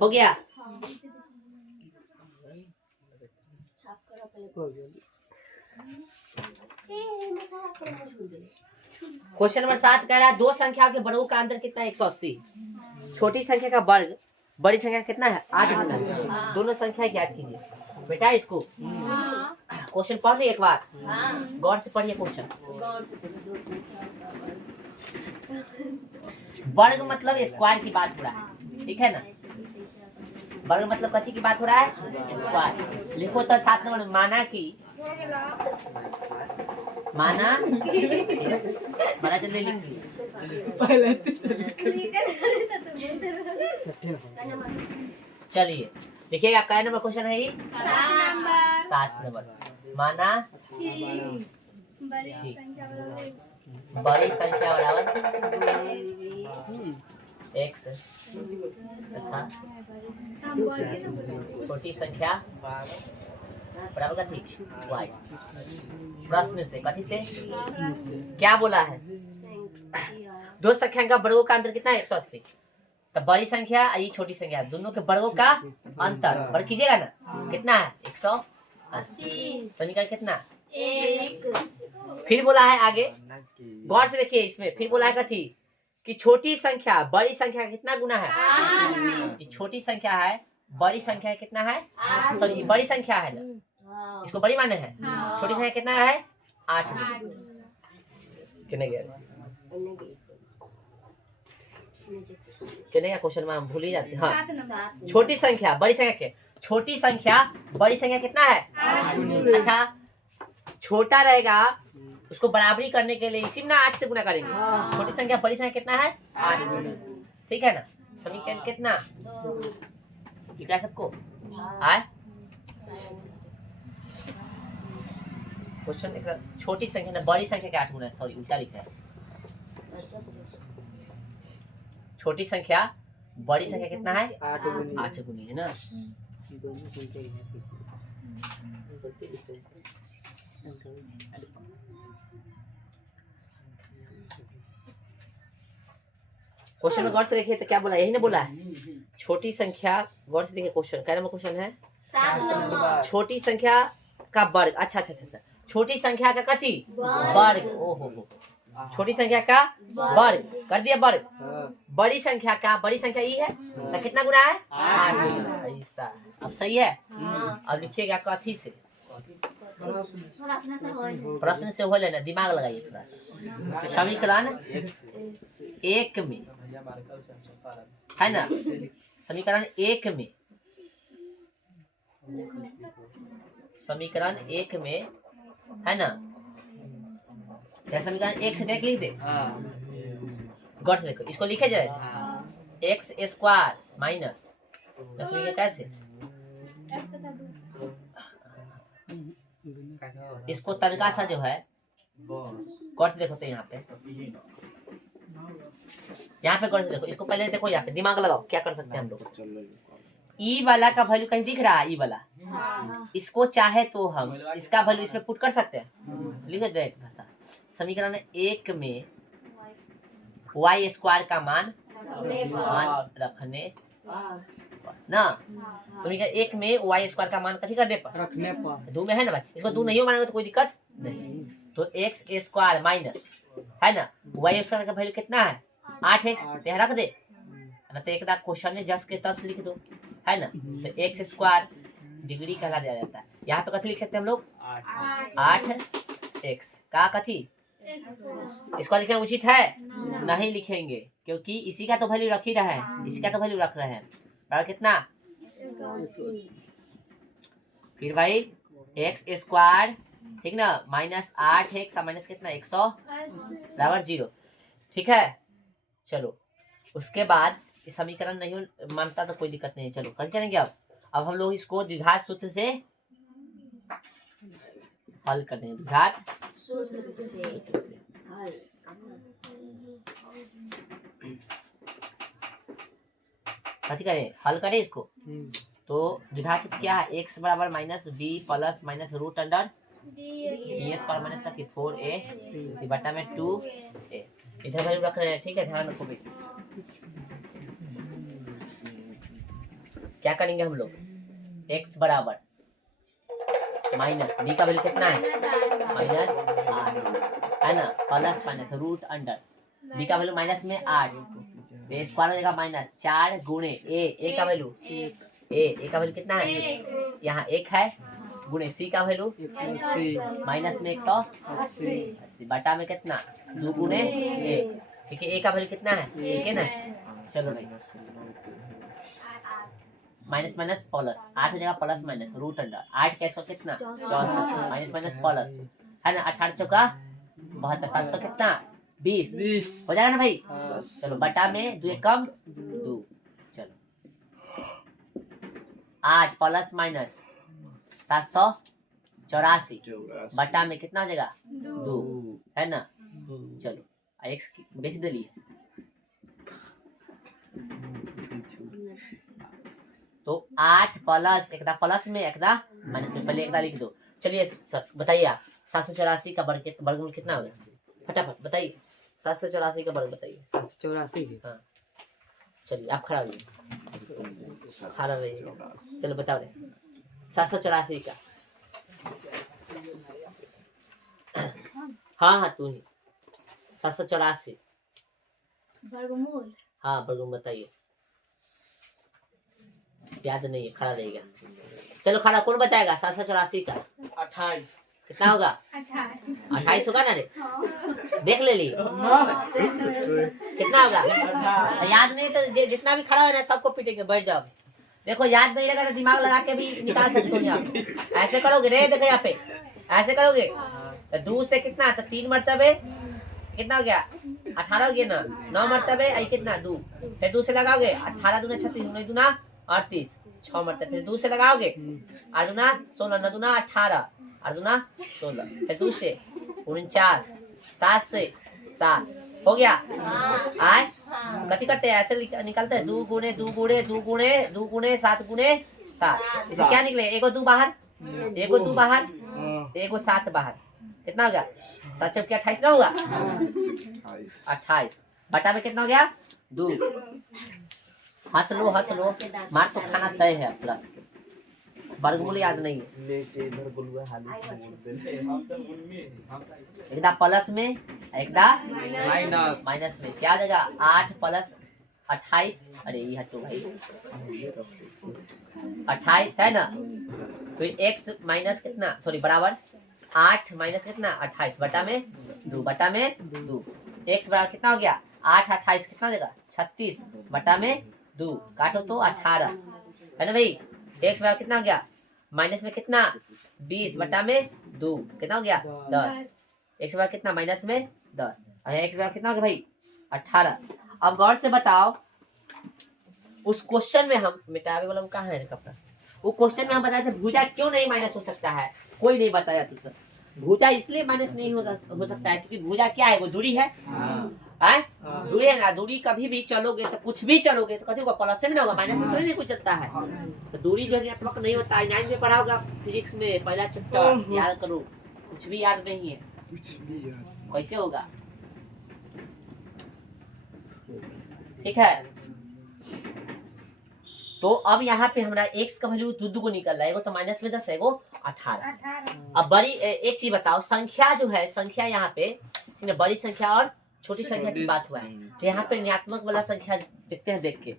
हो गया। क्वेश्चन नंबर 7 कह रहा है दो संख्याओं के वर्गों का अंतर कितना है? 180। छोटी संख्या का वर्ग बड़ी संख्या कितना है? 8 गुना। दोनों संख्या ज्ञात कीजिए। बेटा इसको क्वेश्चन पढ़ ली एक बार, गौर से पढ़िए क्वेश्चन। वर्ग मतलब स्क्वायर की बात हो रहा है, ठीक है ना? वर्ग मतलब कथी की बात हो रहा है? स्क्वायर। लिखो तो 7 नंबर, माना बड़ा जल्दी लिख लिया। चलिए देखिएगा क्या नंबर क्वेश्चन है? 7 नंबर। माना बड़ी संख्या बराबर x तथा छोटी संख्या बराबर कथी? y। प्रश्न से कथी से क्या बोला है? दो संख्या का वर्गों का अंतर कितना है? 180। तो बड़ी संख्या ये छोटी संख्या, दोनों के वर्गों का अंतर वर्ग कीजिएगा ना, कितना है? 180। समीकरण कितना? 1। फिर बोला है आगे, गौर से देखिए इसमें, फिर बोला है कथी कि छोटी संख्या बड़ी संख्या कितना गुना है? 8। छोटी संख्या है बड़ी संख्या कितना है? सॉरी बड़ी संख्या है ना, इसको बड़ी माने हैं। छोटी संख्या कितना है? 8। कितने गया क्वेश्चन में हम भूल ही जाते हैं। हाँ, छोटी संख्या बड़ी संख्या के, छोटी संख्या बड़ी संख्या कितना है? 8। अच्छा, छोटा रहेगा उसको बराबरी करने के लिए इसी में 8 से गुना करेंगे। छोटी संख्या बड़ी संख्या कितना है? 8 गुना, ठीक है ना? समीकरण कितना लिखा है सबको? आए क्वेश्चन छोटी संख्या ना बड़ी संख्या के 8 गुना है, सॉरी उल्टा लिखा है। छोटी संख्या बड़ी संख्या कितना है? 8 गुनी है ना। क्वेश्चन में गौर से देखिए तो क्या बोला, यही ना बोला है छोटी संख्या। गौर से देखिए क्वेश्चन, क्या नंबर क्वेश्चन है? 7 नंबर। छोटी संख्या का वर्ग, अच्छा, छोटी संख्या का कथी? वर्ग। ओहो छोटी संख्या का वर्ग कर दिया वर्ग। हाँ बड़ी संख्या का बड़ी संख्या ई है तो कितना गुना है 8। ऐसा अब सही है। अब लिखिएगा कथी से प्रश्न से हो लेना दिमाग लगाइए थोड़ा। समीकरण एक में है ना समीकरण एक में समीकरण एक में है ना क्या समीकरण एक से डायरेक्ट लिख दे। गौर से देखो इसको लिखे जाए एक्स स्क्वायर माइनस कैसे इसको तनका सा जो है गौर से देखो तो यहाँ पे गौर से देखो इसको पहले देखो यहाँ पे दिमाग लगाओ क्या कर सकते हैं हम लोग। ई वाला का वैल्यू कहीं दिख रहा है ई वाला इसको चाहे तो हम इसका वैल्यू इसमें पुट कर सकते हैं। लिखे डायरेक्ट भाषा समीकरण एक में वाई स्क्वायर का मान रखने ना समीकरण एक में वाई स्क्वायर का मान कथी करने पर रखने पर दो में है ना भाई इसको दो नहीं मानेंगे तो कोई दिक्कत नहीं। तो एक्स स्क्वायर माइनस है ना वाई स्क्वायर का वैल्यू कितना है 8x रख दे ना तो एक क्वेश्चन में जस के तस लिख दो है ना। तो एक्स स्क्वायर डिग्री कहला दिया जाता है। यहाँ पे कथी लिख सकते हैं हम लोग 8x का कथी इसको लिखना उचित है नहीं लिखेंगे क्योंकि इसी का तो वैल्यू रख ही रहा है इसी का तो वैल्यू रख रहे हैं बराबर कितना फिर भाई एक्स स्क्वायर ठीक ना माइनस 8x माइनस कितना 100 बराबर 0 ठीक है। चलो उसके बाद इस समीकरण नहीं मानता तो कोई दिक्कत नहीं। चलो कल करेंगे अब हम लोग इसको द्विघात सूत्र से हल कर देंगे द्विघात सूत्र से कथी करें हल करें इसको। तो द्विघात सूत्र क्या है एक्स बराबर minus B plus minus root under B square minus का 4a बटा में 2a इधर वैल्यू रख रहे हैं ठीक है ध्यान रखो भाई। क्या करेंगे हम लोग एक्स बराबर माइनस बी का वैल्यू कितना है माइनस 8 है ना plus minus root under B का वैल्यू माइनस में 8 तो स्क्वायर हो जाएगा माइनस 4 गुणे ए का वैल्यू ए का वैल्यू कितना है यहाँ 1 है गुणे सी का वैल्यू माइनस में 180 बटा में कितना 2 गुणे ए ठीक है। ए का वैल्यू कितना है ठीक है ना। चलो भाई माइनस माइनस प्लस 8 हो जाएगा प्लस माइनस रूट अंडर 8 कैसे कितना 64 माइनस माइनस प्लस है ना 18 चौका 72 700 कितना 20 हो जाएगा ना भाई। चलो बटा में 2 कम 2 चलो 8 प्लस माइनस 784 बटा में कितना हो जाएगा 2 है ना। चलो एक्स बेच दिलिए तो 8 प्लस एक प्लस में एक माइनस में पहले एक लिख दो। चलिए सर बताइए आप 784 का वर्गमूल कितना होगा फटाफट बताइए 784 का वर्ग बताइए 784 हाँ चलिए आप खड़ा रहिए चलो बताओ रे 784 का हाँ तू ही 784 वर्गमूल हाँ वर्गमूल बताइए याद नहीं है खड़ा रहेगा। चलो खड़ा कौन बताएगा 784 का 28 कितना होगा 28 होगा ना रे देख ले ली कितना होगा याद नहीं तो जितना भी खड़ा है ना सबको पीटेंगे बैठ जाओ। देखो याद नहीं लगा तो दिमाग लगा के भी निकाल सकते हो यहाँ ऐसे करोगे रे देखो यहाँ पे ऐसे करोगे तो 2 से कितना तो 3 मरतबे कितना हो गया 18 हो गया ना 9 मरतबे आई कितना 2 फिर 2 से लगाओगे 18 दूना 36 9 दूना 38 6 मरतबे फिर 2 से लगाओगे 8 दूना 16 9 दूना 18 8 दूना 16 फिर 2 से 49 7 से 7 हो गया आय कथी करते हैं ऐसे निकलते हैं 2 गुणे 2 गुणे 2 गुणे 2 गुणे 7 गुणे 7 इसे क्या निकले एगो 2 बाहर एगो 2 बाहर एगो 7 बाहर कितना हो गया 7 चौके 28 ना होगा 28 बटा में कितना हो गया 2 हंस लो मार तो खाना तय है प्लस वर्गमूल याद नहीं है। लेके इधर बुलवा हाली एकदा प्लस में एकदा माइनस माइनस में। क्या देगा 8 प्लस 28, अरे ये हटो भाई 28 है ना। फिर x माइनस कितना सॉरी बराबर 8 माइनस कितना 28 बटा में 2 बटा में 2। x बराबर कितना हो गया 8 28 कितना देगा 36 बटा में 2 काटो तो 18 है ना भाई। x बराबर कितना हो गया माइनस में कितना 20 बटा में 2 कितना हो गया 10। x बराबर कितना माइनस में 10 और x बराबर कितना हो गया भाई 18। अब गौर से बताओ उस क्वेश्चन में हम मिटावे वाला कहाँ है कपड़ा। वो क्वेश्चन में हम बताए थे भुजा क्यों नहीं माइनस हो सकता है, कोई नहीं बताया तुझसे। भुजा इसलिए माइनस नहीं हो सकता है क्योंकि भुजा क्या है वो दूरी है। दूरी है ना, दूरी कभी भी चलोगे तो कुछ भी चलोगे तो कभी होगा प्लस से में ना होगा, माइनस में थोड़ी नहीं कुछ चलता है। तो दूरी जो ऋणात्मक नहीं होता है। 9 में पढ़ा होगा फिजिक्स में पहला चैप्टर, याद करो। कुछ भी याद नहीं है कैसे होगा, ठीक है। तो अब यहाँ पे हमारा x का वैल्यू दो को निकल रहा है, एगो तो माइनस में 10 है, एगो 18। अब बड़ी एक चीज बताओ, संख्या जो है संख्या यहाँ पे बड़ी संख्या और छोटी संख्या की बात हुआ है। तो यहाँ पे ऋणात्मक वाला संख्या देखते हैं, देख के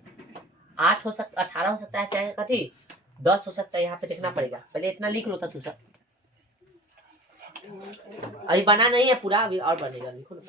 8 हो सकता 18 हो सकता है, चाहे कथी 10 हो सकता है। यहाँ पे देखना पड़ेगा, पहले इतना लिख लो था तू सब। अभी बना नहीं है पूरा, अभी और बनेगा, लिखो ना।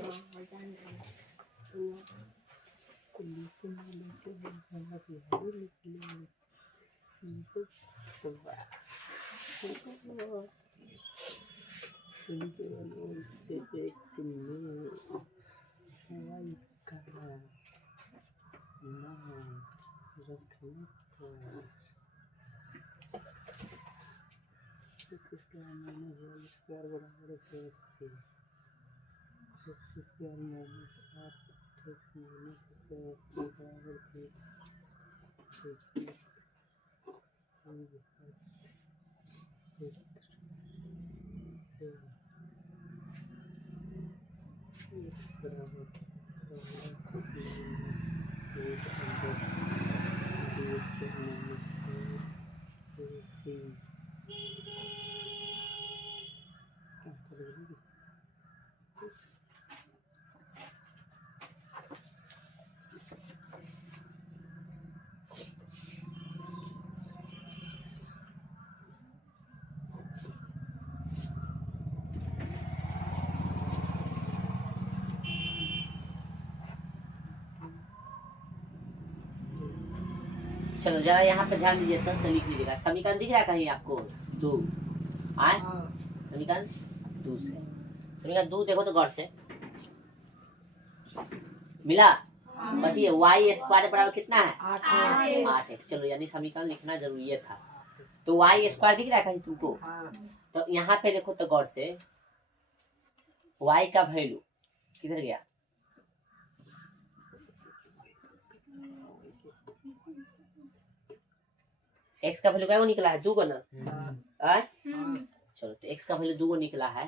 चलो जरा यहाँ पे ध्यान दीजिए, तो लिख लीजिएगा। समीकरण दिख रहा है कहीं आपको 2 आए, समीकरण 2 से समीकरण 2 देखो तो गौर से मिला। कथी है y स्क्वायर बराबर कितना है 8x। चलो यानी समीकरण लिखना जरूरी था। तो y स्क्वायर दिख रहा है कहीं तुमको, तो यहाँ पे देखो तो गौर से y का वैल्यू किधर गया, x का वैल्यू क्या निकला है 2 को ना। चलो तो x का वैल्यू 2 को निकला है।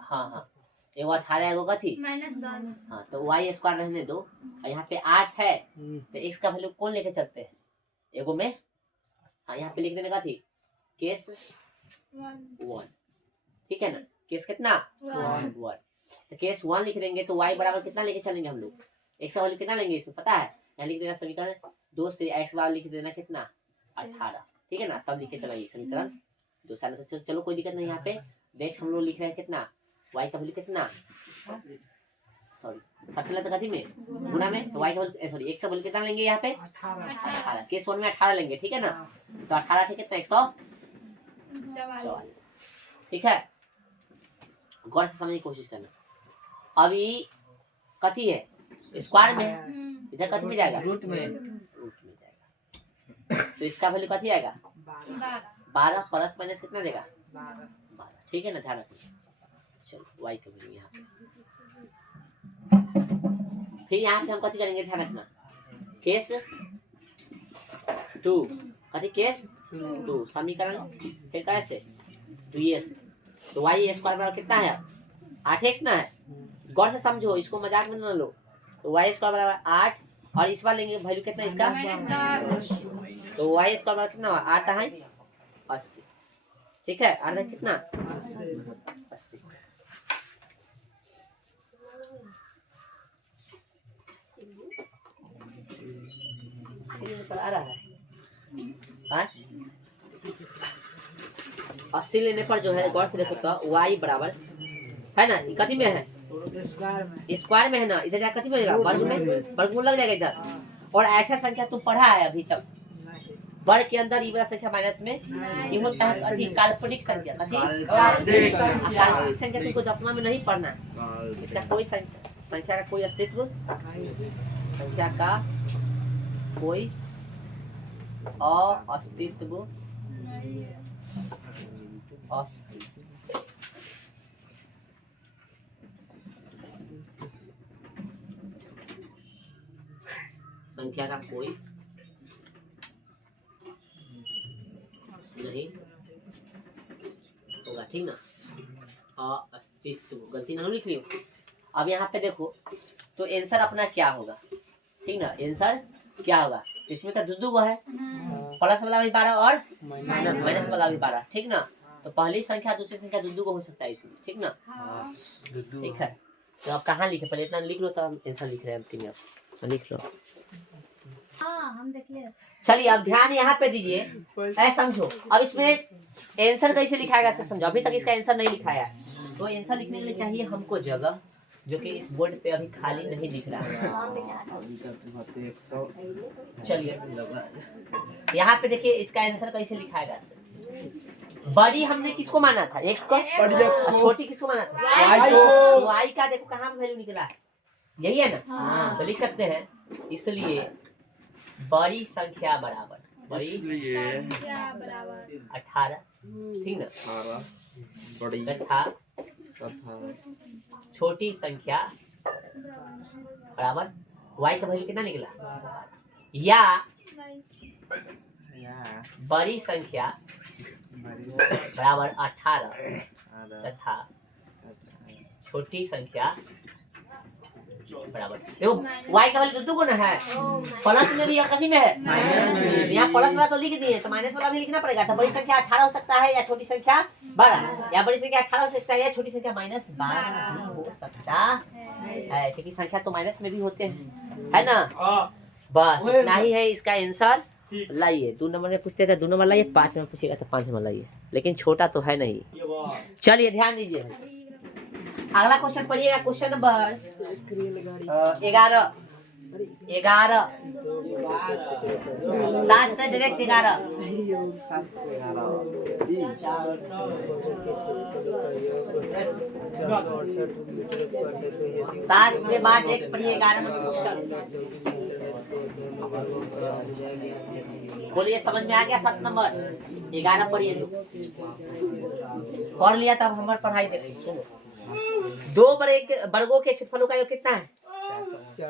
हाँ हाँ, एगो 18 एगो कथी -10। हाँ, तो y स्क्वायर रहने दो। और यहाँ पे 8 है तो x का वैल्यू कौन लेके चलते हैं एगो में। हाँ, यहाँ पे लिख देने का थी केस 1, ठीक है ना। केस कितना 1। तो केस 1 लिख देंगे तो y बराबर कितना लेके चलेंगे हम लोग, x का वैल्यू कितना लेंगे इसमें पता है। यहाँ लिख देना समीकरण 2 से x बराबर लिख देना कितना 18, ठीक है ना। तब लिखे चलाइए समीकरण 2 साल। तो चलो कोई दिक्कत नहीं। यहाँ पे देख हम लोग लिख रहे हैं कितना y का वैल्यू कितना सॉरी 70 कथी में गुना में, तो y का वैल्यू सॉरी x का वैल्यू कितना लेंगे यहाँ पे 18। केस 1 में 18 लेंगे, ठीक है ना। तो 18 ठीक कितना 144, ठीक है। गौर से समझने की कोशिश करना। अभी कथी है स्क्वायर में, इधर कथी में जाएगा रूट में जाएगा। तो इसका वैल्यू कथी आएगा 12 प्लस माइनस कितना देगा 12, ठीक है ना। ध्यान रखना। चलो y का वैल्यू यहाँ पे, फिर यहाँ पे हम कथी करेंगे ध्यान रखना केस 2, कथी केस 2 समीकरण फिर कैसे 2 से। तो y स्क्वायर बराबर कितना है 8x ना है। गौर से समझो, इसको मजाक में ना लो। तो y स्क्वायर बराबर 8 और इस बार लेंगे वैल्यू कितना इसका, तो y स्क्वायर बराबर कितना हुआ 8 है 80। ठीक है, आधा कितना 80। आ रहा है 80 लेने पर जो है गौर से देखो तो y बराबर है ना, ये कथी में है स्क्वायर में है ना, इधर जा कथी में लगेगा वर्ग में, वर्गमूल लग जाएगा इधर। और ऐसा संख्या तू पढ़ा है अभी तक वर्ग के अंदर ये वाला संख्या माइनस में ये होता है कथी काल्पनिक संख्या, कथी काल्पनिक संख्या तुमको 10वां में नहीं पढ़ना है। इसका कोई संख्या का कोई अस्तित्व, संख्या का कोई अस्तित्व संख्या का कोई नहीं होगा, ठीक ना। अस्तित्व गलती ना लिख लियो। अब यहाँ पे देखो तो आंसर अपना क्या होगा, ठीक ना। आंसर क्या होगा, इसमें तो दो है, प्लस वाला भी 12 और माइनस वाला भी 12, ठीक ना। तो पहली संख्या दूसरी संख्या दो हो सकता है इसमें, ठीक ना। ठीक है, तो आप कहाँ लिखे, पहले इतना लिख लो तो हम आंसर लिख रहे हैं अंतिम में, लिख लो। हम देख ले। चलिए अब ध्यान यहाँ पे दीजिए, ऐसा समझो। अब इसमें आंसर कैसे लिखाएगा ऐसे समझो। अभी तक इसका आंसर नहीं लिखाया है, तो आंसर लिखने के लिए चाहिए हमको जगह, जो कि इस बोर्ड पे अभी खाली नहीं दिख रहा है। चलिए यहाँ पे देखिए इसका आंसर कैसे लिखाएगा। बड़ी हमने किसको माना था, x को, छोटी किसको माना था, y का देखो कहाँ वैल्यू निकला है, यही है ना। तो लिख सकते हैं इसलिए बड़ी संख्या बराबर 18, ठीक ना, तथा छोटी संख्या बराबर y का वैल्यू कितना निकला, या बड़ी संख्या बराबर 18 तथा छोटी संख्या बराबर, देखो y का वैल्यू दो ना है, प्लस में भी या कथी में है, यहाँ प्लस वाला तो लिख दिए, तो माइनस वाला भी लिखना पड़ेगा। तो बड़ी संख्या 18 हो सकता है या छोटी संख्या 12, या बड़ी संख्या 18 हो सकता है या छोटी संख्या -12 हो सकता है, क्योंकि संख्या तो माइनस में भी होते हैं, है ना। बस इतना ही है इसका आंसर। लाइए 2 नंबर में पूछते थे 2 नंबर लाइए, 5 में पूछेगा तो 5 नंबर लाइए, लेकिन छोटा तो है नहीं। चलिए ध्यान दीजिए, अगला क्वेश्चन पढ़िएगा, क्वेश्चन नंबर 11। 7 से डायरेक्ट 11। सात के बाद एक पढ़िए 11 नंबर क्वेश्चन। बोलिए समझ में आ गया 7 नंबर, 11 पढ़िए। पढ़ लिया तब हमारे पढ़ाई देखिए, सुनो। 2 वर्गों के क्षेत्रफलों का योग कितना है,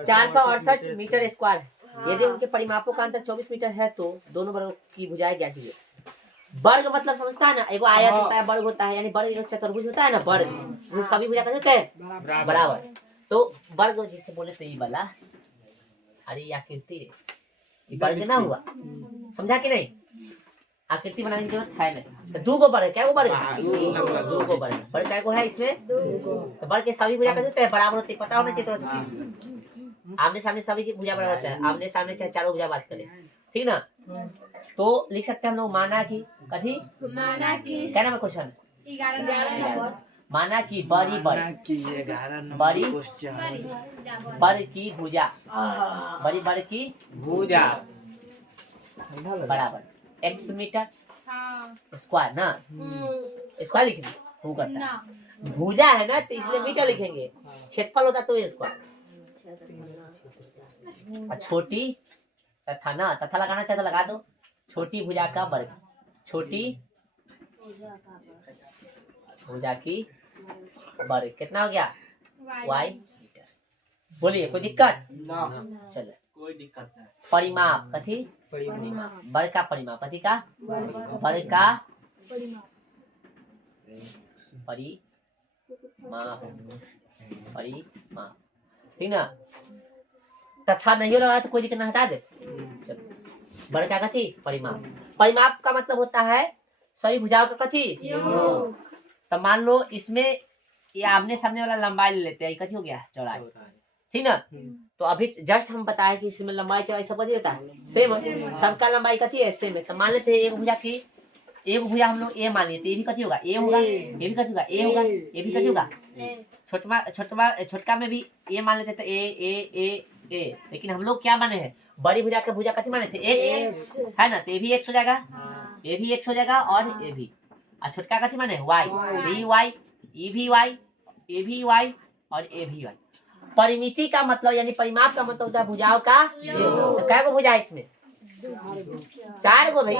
468 मीटर स्क्वायर। यदि उनके परिमापों का अंतर 24 मीटर है तो दोनों वर्गों की भुजाएं ज्ञात कीजिए। वर्ग मतलब समझता है ना, एगो आयत होता है, वर्ग होता है, यानी वर्ग एक चतुर्भुज होता है ना, वर्ग जिसे सभी भुजा कहते हैं बराबर। तो वर्ग जिसे बोले तो ये वाला, अरे ये आकृति रे, ये वर्ग ना हुआ, समझा कि नहीं। आकृति बनाने की जरूरत है नहीं। तो 2 गो वर्ग, क्या गो वर्ग, 2 गो वर्ग। वर्ग क्या गो है इसमें, तो वर्ग के सभी भुजा कहते हैं बराबर होते, पता होना चाहिए थोड़ा सा। आमने सामने सभी की भुजा बराबर होता है, आमने सामने चाहे चारों भुजा बात करें, ठीक ना। तो लिख सकते हैं हम लोग माना की, कथी माना की, क्या नाम है क्वेश्चन, 11 माना की बड़ी वर्ग की भुजा, बड़ी वर्ग की भुजा बराबर x मीटर स्क्वायर ना, स्क्वायर लिख दी वो करता है, भुजा है ना तो इसलिए मीटर लिखेंगे, क्षेत्रफल होता तो स्क्वायर। छोटी तथा ना, तथा लगाना चाहे तो लगा दो, छोटी भुजा का वर्ग, छोटी भुजा की वर्ग कितना हो गया y मीटर। बोलिए कोई दिक्कत ना, चलो कोई दिक्कत नहीं। परिमाप, कथी वर्ग का परिमाप, कथी का वर्ग का परिमाप, ठीक ना। तथा नहीं लगा तो कोई दिक्कत ना, हटा दे। चलो वर्ग का कथी परिमाप। परिमाप का मतलब होता है सभी भुजाओं का कथी योग। तो मान लो इसमें ये आमने सामने वाला लंबाई ले लेते हैं, ये कथी हो गया चौड़ाई, ठीक ना। तो अभी जस्ट हम बताए कि इसमें लंबाई चौड़ाई सब कथी होता है सेम है, सबका लंबाई कथी है सेम है। तो मान लेते हैं एक भुजा की, एक भुजा हम लोग ए मान लिए, तो ये भी कथी होगा ए होगा, ये भी कथी होगा ए होगा, ये भी कथी होगा छोटका में भी ए मान लेते तो ए ए ए ए, लेकिन हम लोग क्या माने हैं बड़ी भुजा के भुजा कथी माने थे एक्स, है ना। तो ये भी एक्स हो जाएगा, ये भी एक्स हो जाएगा और ये भी, और छोटका कथी माने वाई, बी वाई, ई भी वाई, ए भी वाई और ए भी वाई। परिमिति का मतलब यानी परिमाप का मतलब होता है भुजाओं का योग। तो कै गो भुजा है इसमें 4 गो भाई,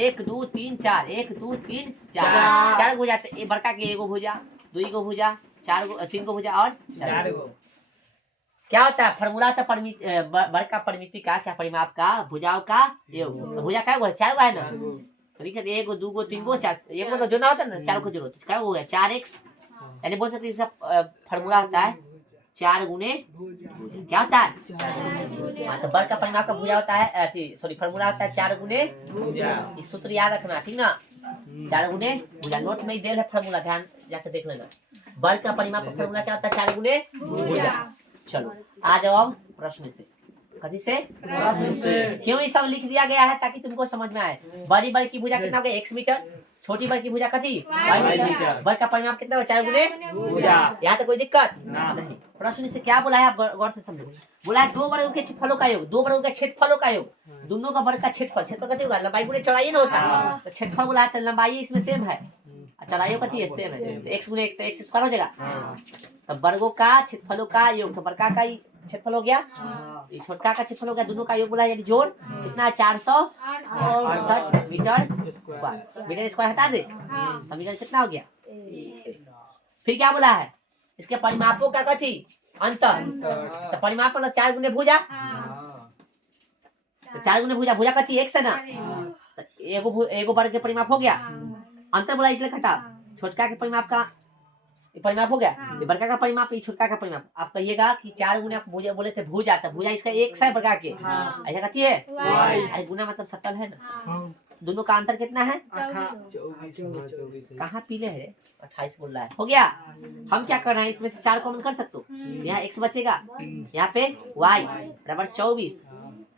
1 2 3 4, 1 2 3 4 भुजा। ये बड़का के एगो भुजा, 2 गो भुजा, 4 गो 3 गो भुजा और 4 गो। क्या होता है फॉर्मूला होता है बड़का परिमिति का चाहे परिमाप का भुजाओं का योग। तो भुजा कै गो है 4 गो है ना, ठीक है 1 गो 2 गो 3 गो 4, एक मतलब जो ना होता है ना 4 को जरूरत कै गो हो गया 4x, यानी बोल सकते हैं फॉर्मूला होता है 4 गुने क्या होता है तो बड़का परिमाप का भुजा होता है सॉरी फॉर्मूला होता है 4 गुने इस सूत्र याद रखना, ठीक ना। 4 गुने भुजा नोट में ही देल है फॉर्मूला, ध्यान जाकर देख लेना। बड़का परिमाप का फॉर्मूला क्या होता है 4 गुने भुजा। चलो आ जाओ अब प्रश्न से, कथी से प्रश्न से। क्यों ये सब लिख दिया गया है ताकि तुमको समझ में आए। बड़ी बड़ी की भुजा कितना हो गया x मीटर, छोटी बड़ी की भुजा कथी y मीटर, बड़का परिमाप कितना होगा 4 गुने भुजा। यहाँ तो कोई दिक्कत नहीं। प्रश्न से क्या बोला है आप गौर से समझो। बोला है 2 वर्गों के क्षेत्रफलों का योग, 2 वर्गों के क्षेत्रफलों का योग, दोनों का वर्ग का क्षेत्रफल, क्षेत्रफल कथी होगा लंबाई गुने चौड़ाई ना होता है, तो क्षेत्रफल बोला है लंबाई इसमें सेम है, चौड़ाई कथी है सेम है, तो x गुने x तो x स्क्वायर हो जाएगा। तो वर्गों का क्षेत्रफलों का योग, तो बड़का का क्षेत्रफल हो गया, ये छोटका का क्षेत्रफल हो गया, दोनों का योग बोला यानी जोड़ कितना 468 मीटर स्क्वायर। मीटर स्क्वायर हटा दे, समीकरण कितना हो गया। फिर क्या बोला है इसके परिमापों का कथी अंतर, तो परिमाप मतलब 4 गुने भुजा, तो 4 गुने भुजा, भुजा कथी x है ना, एगो वर्ग के परिमाप हो गया, अंतर बोला इसलिए घटा। छोटका के परिमाप का परिमाप हो गया, ये बड़का का परिमाप, ये छोटका का परिमाप। आप कहिएगा कि 4 गुना भुजा बोले थे भुजा, तो भुजा इसका x है बड़का के, ऐसा कथी है अरे गुना मतलब सटल है ना। दोनों का अंतर कितना है 24। कहाँ पीले है 28 बोल रहा है, हो गया। हम क्या कर रहे हैं इसमें से 4 कॉमन कर सकते हो, यहाँ x बचेगा, यहाँ पे y बराबर 24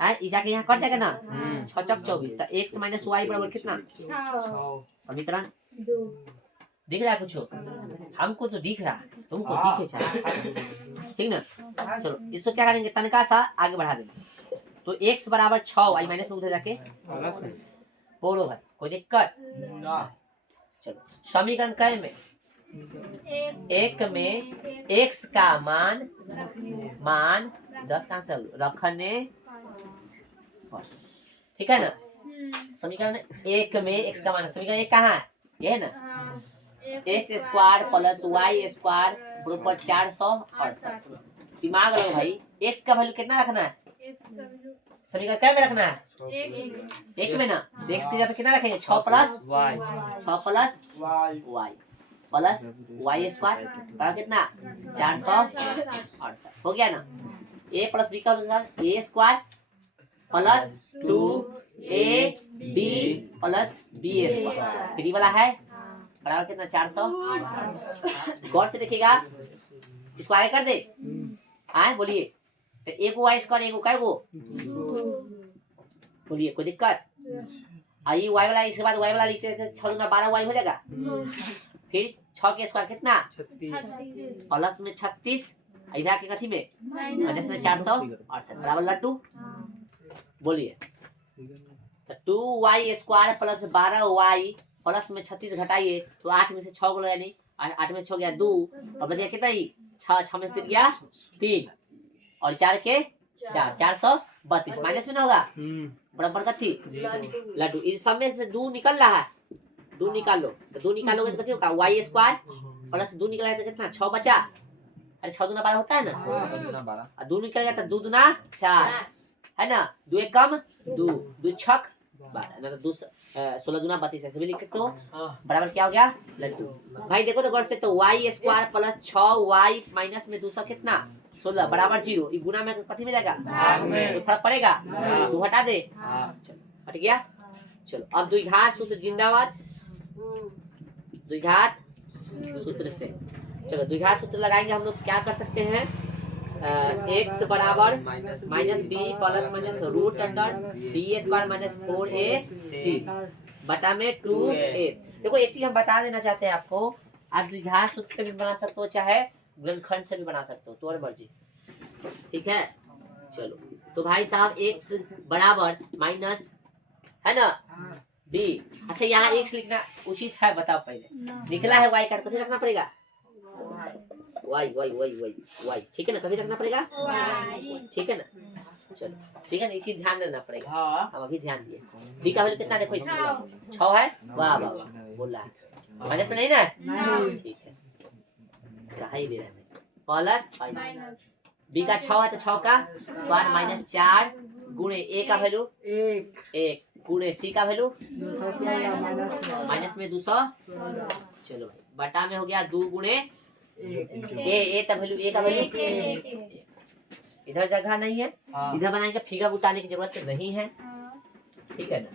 है, जाके यहाँ कट जाएगा ना 6 चौक 24, तो x माइनस y बराबर कितना समीकरण दिख रहा है कुछ हमको तो दिख रहा है, तुमको दिखे चाहिए, ठीक ना। चलो इसको क्या करेंगे तनका सा आगे बढ़ा देंगे, तो x बराबर 6 y माइनस में उधर जाके बोलो भाई कोई दिक्कत। चलो समीकरण कै में, एक में x का मान 10 कहाँ से रखने, ठीक है ना। समीकरण 1 में x का मान, समीकरण 1 कहाँ है ये है ना, X square plus Y square बराबर 468। दिमाग लगाओ भाई, x का वैल्यू कितना रखना है समीकरण क्या में रखना है 1 में ना, x की जगह पे कितना रखेंगे 6 plus Y plus Y square बराबर कितना 468 हो गया ना। a प्लस b का होगा a square plus 2ab plus b square, फिर वाला है बराबर कितना 400। गौर से देखिएगा इसको आगे कर दे, आए बोलिए तो एक वाई स्क्वायर एक का वो बोलिए कोई दिक्कत आई वाई वाला, इसके बाद वाई वाला लिखते थे 6 दूना 12 वाई हो जाएगा, फिर 6 के स्क्वायर कितना 36 प्लस में 36 इधर के कथी में माइनस में 468 बराबर लट्टू बोलिए तो 2y square plus 12y plus में 36 घटाइए तो 8 में से 6 को यानी 8 में 6 गया 2 और बच गया कितना ही 6 में से 3 गया 3 और 4 के 432 माइनस में ना होगा बराबर कथी लड्डू। इस सब में से 2 निकल रहा है, 2 निकाल लो तो 2 निकालोगे तो कथी होगा y स्क्वायर प्लस 2 निकला है तो कितना 6 बचा, अरे 6 दूना 12 होता है ना, 2 निकल गया तो 2 दूना 4 है ना, 2 एक कम 2 2 छक 16 दूना 32 ऐसे भी लिख सकते हो बराबर क्या हो गया लड्डू। भाई देखो तो गौर से, तो y square plus 6y minus में 200 कितना 16 बराबर 0, ये गुना में कथी में जाएगा तो फर्क पड़ेगा 2 हटा दे, चलो हट गया। चलो अब द्विघात सूत्र जिंदाबाद। द्विघात सूत्र से। चलो द्विघात सूत्र लगाएंगे हम लोग, क्या कर सकते हैं, x बराबर minus B plus minus root under B square minus 4ac बटा में 2a। देखो एक चीज हम बता देना चाहते हैं आपको, आप द्विघात सूत्र से भी बना सकते हो, चाहे गुणनखंड से भी बना सकते हो, तुम्हारी मर्जी, ठीक है। चलो तो भाई साहब x बराबर माइनस है ना b। अच्छा यहाँ x लिखना उचित है, बताओ पहले निकला है y का कभी रखना पड़ेगा y y y y y, ठीक है ना, कभी रखना पड़ेगा ठीक है ना। चलो ठीक है ना, इसी ध्यान देना पड़ेगा। हाँ हम अभी ध्यान दिए। b का वैल्यू कितना देखो इसमें 6 है, वाह वाह वाह बोल रहा है, माइनस में नहीं ना, ठीक है, कहा ही दे रहे हैं प्लस माइनस। b का 6 है तो 6 का स्क्वायर माइनस 4 गुणे a का वैल्यू 1 गुणे c का वैल्यू माइनस में 200। चलो भाई बटा में हो गया 2 गुणे ए का वैल्यू, a का वैल्यू इधर जगह नहीं है, इधर बनाएंगे, फिगर उतारने की जरूरत नहीं है, ठीक है ना।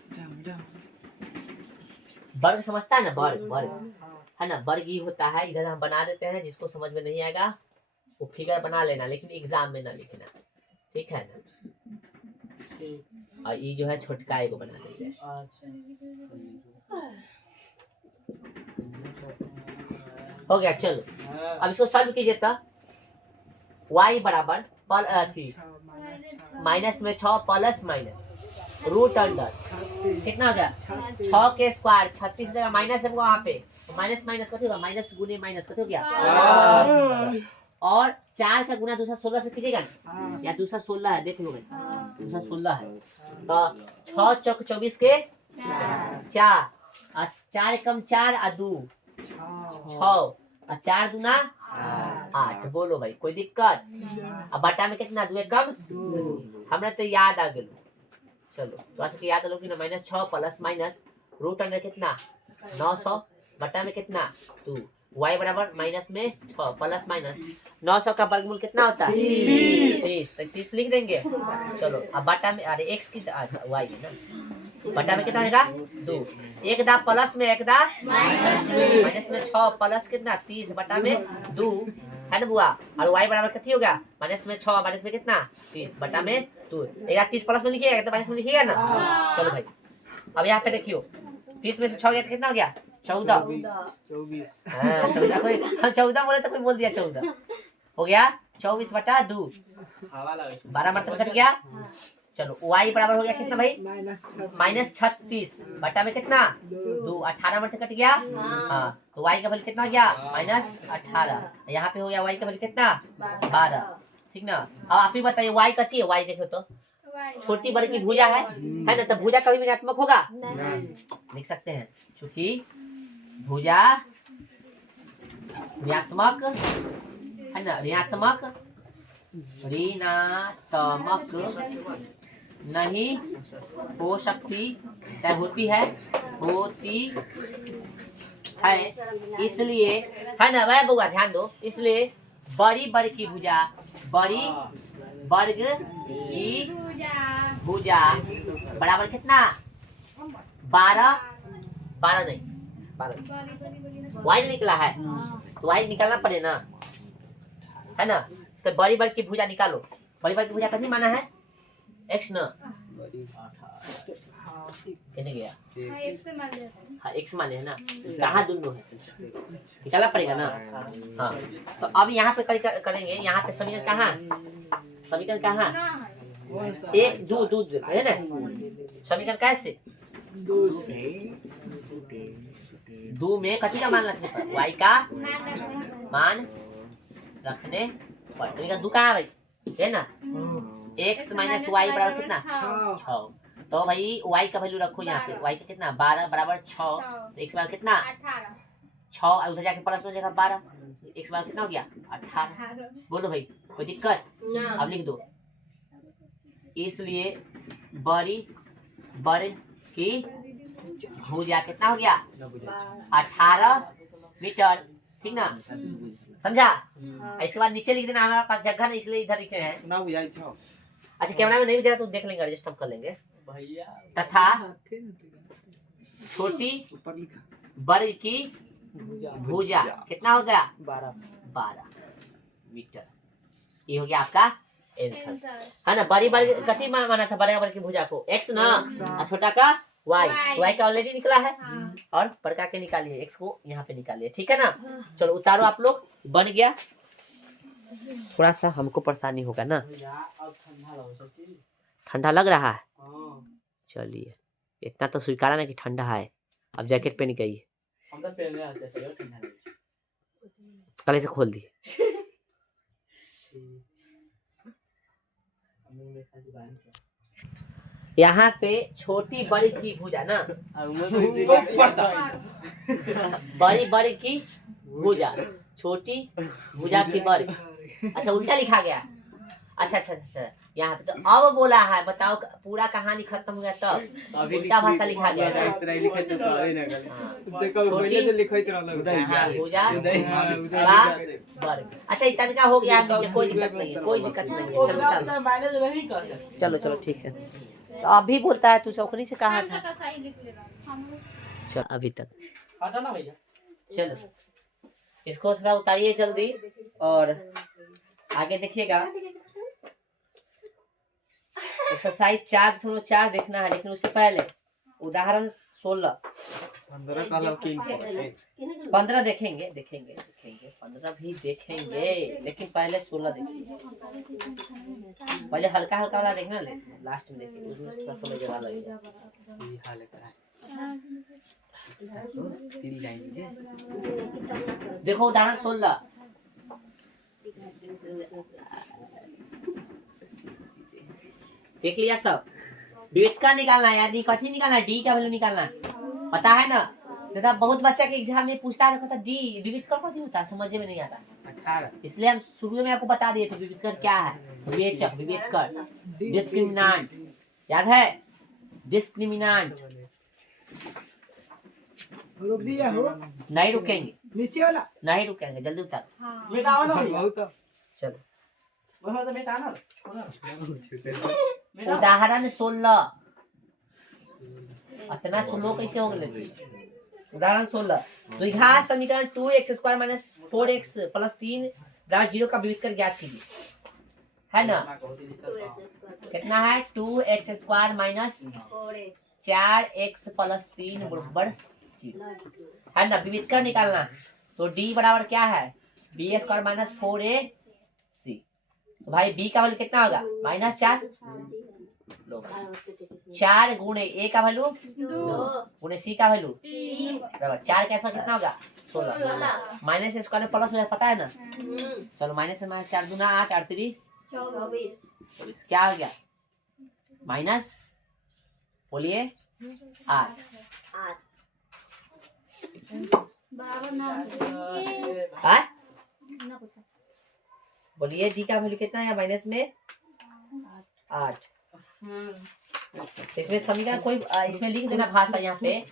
वर्ग समझता है ना, वर्ग वर्ग है ना, वर्ग ही होता है, इधर हम बना देते हैं, जिसको समझ में नहीं आएगा वो फिगर बना लेना, लेकिन एग्जाम में ना लिखना, ठीक है ना। और ये जो है छोटका एगो बना देते हैं। हो गया, चलो अब इसको सॉल्व कीजिए तो y बराबर माइनस में 6 प्लस माइनस रूट अंडर कितना हो गया 6 के स्क्वायर 36 जगह माइनस है वहाँ पे, माइनस माइनस कथी होगा, माइनस गुने माइनस कथी हो गया, और 4 का गुना दूसरा 16 से कीजिएगा ना, या दूसरा 16 है देख लो भाई, दूसरा 16 है तो 6 चौक 24 के 4 और 4 कम 4 और 2 6 और 4 दूना 8। बोलो भाई कोई दिक्कत, अब बटा में कितना 2 कम, हमरा तो याद आ गेलो। चलो तो ऐसे याद लो कि ना minus 6 plus minus root under कितना 900 बटा में कितना 2, y बराबर माइनस में 6 प्लस माइनस 900 का वर्गमूल कितना होता है 30, 30 लिख देंगे। चलो अब बटा में, अरे x की y है ना, बटा में कितना आएगा 2, एक दा प्लस में एक दा माइनस में 6 प्लस कितना 30 बटा में 2 है ना बुआ, और y बराबर कितनी होगा माइनस में 6 माइनस में कितना 30 बटा में 2, या 30 प्लस में लिखिएगा तो माइनस में लिखिएगा ना। चलो भाई अब यहाँ पे देखियो 30 में से 6 गया तो कितना हो गया 14, 14 बोले तो कोई बोल दिया 14 हो गया 24 बटा 2 12 मतलब कट गया। चलो y बराबर हो गया कितना भाई माइनस 36 बटा में कितना 2, 18 मतलब कट गया, हाँ तो y का वैल्यू कितना हो गया माइनस 18, यहाँ पे हो गया y का वैल्यू कितना 12, ठीक ना। अब आप ही बताइए y कथी है, y देखो तो छोटी बड़ी की भुजा है ना, तो भुजा कभी भी ऋणात्मक होगा, लिख सकते हैं क्योंकि भुजा ऋणात्मक है ना, ऋणात्मक नहीं हो सकती, क्या होती है इसलिए है ना, वह बुआ ध्यान दो, इसलिए बड़ी वर्ग की भुजा, बड़ी वर्ग की भुजा बराबर कितना 12 नहीं 12 y निकला है तो y निकालना पड़े ना, है ना। तो बड़ी वर्ग की भुजा निकालो, बड़ी वर्ग की भुजा कथी माना है x ना, कितने गया हाँ x माने है ना, कहाँ दोनों है निकालना पड़ेगा ना। हाँ तो अब यहाँ पे करेंगे, यहाँ पे समीकरण कहाँ, समीकरण कहाँ 1 2 2 है ना, समीकरण कैसे 2 में कथी का मान रखने पर y का मान रखने पर, समीकरण 2 कहाँ है भाई है ना, x माइनस y बराबर कितना 6, तो भाई y का वैल्यू रखो यहाँ पे, y का कितना 12 बराबर 6, तो x बराबर कितना 6 और उधर जाके प्लस में जगह 12, x बराबर कितना हो गया 18। बोलो भाई कोई दिक्कत, अब लिख दो, इसलिए बड़ी वर्ग की भुजा कितना हो गया 18 मीटर, ठीक ना, समझा। इसके बाद नीचे लिख देना, हमारे पास जगह नहीं इसलिए इधर लिखे हैं ना बुझाई अच्छा कैमरा में नहीं बुझा तो देख लेंगे, एडजस्ट हम कर लेंगे। तथा छोटी वर्ग की भुजा कितना हो गया 12 मीटर। ये हो गया आपका आंसर है ना। बड़ी बड़ी कथी माना था बड़े वर्ग की भुजा को x ना और छोटा का y का ऑलरेडी निकला है और बड़का के निकालिए x को यहाँ पे निकालिए ठीक है ना। चलो उतारो आप लोग बन गया। थोड़ा सा हमको परेशानी होगा ना ठंडा लग रहा है। चलिए इतना तो स्वीकारा ना कि ठंडा है। अब जैकेट पहन के आइए कल से खोल दिए। यहाँ पे छोटी बड़ी की भुजा ना बड़ी बड़ी की भुजा छोटी भुजा की बड़ी। अच्छा उल्टा लिखा गया। अच्छा यहाँ पे तो अब बोला है बताओ पूरा कहानी खत्म हो गया तब उल्टा भाषा लिखा गया था। भुजा वर्ग। अच्छा इतना का हो गया कोई दिक्कत नहीं है कोई दिक्कत नहीं है। चलो ठीक है। तो अभी बोलता है तू चौकनी से कहा था। चल अभी तक चलो इसको थोड़ा उतारिए जल्दी और आगे देखिएगा। एक्सरसाइज 4.4 देखना है लेकिन उससे पहले उदाहरण 16 15 देखेंगे 15 भी देखेंगे लेकिन पहले 16 देखेंगे। पहले हल्का वाला देखना लास्ट में देखिए उसमें थोड़ा 16 जगह लगेगा। देखो उदाहरण 16 देख लिया सब। विविधता निकालना है यानी कथी निकालना है डी का वैल्यू निकालना है पता है ना। दादा बहुत बच्चा के एग्जाम में पूछता है डी विविधता कथी होता है समझ में नहीं आता 18। इसलिए हम शुरू में आपको बता दिए थे विविधकर क्या है। विवेचक विवेचकर डिस्क्रिमिनेंट याद है डिस्क्रिमिनेंट। रुक दिया हो नहीं रुकेंगे नीचे वाला नहीं रुकेंगे जल्दी उतार। चलो उदाहरण 16 इतना स्लो कैसे हो गए। उदाहरण 16 द्विघात समीकरण 2x square minus 4x plus 3 बराबर 0 का विविधकर ज्ञात कीजिए है ना। कितना है 2x square minus 4x plus 3 बराबर 0 है ना। विविधकर निकालना तो d बराबर क्या है b स्क्वायर माइनस 4ac। तो भाई b का वैल्यू कितना होगा -4 4 गुणे a का वैल्यू 2 गुणे c का वैल्यू 3 बराबर 4 कैसा कितना होगा 16 माइनस स्क्वायर में प्लस हो जाए पता है ना। चलो माइनस में 4 दूना 8 8 3 24 क्या हो गया माइनस बोलिए 8 बोलिए डी का वैल्यू कितना है माइनस में 8। इसमें समीकरण कोई इसमें लिख देना भाषा यहाँ पे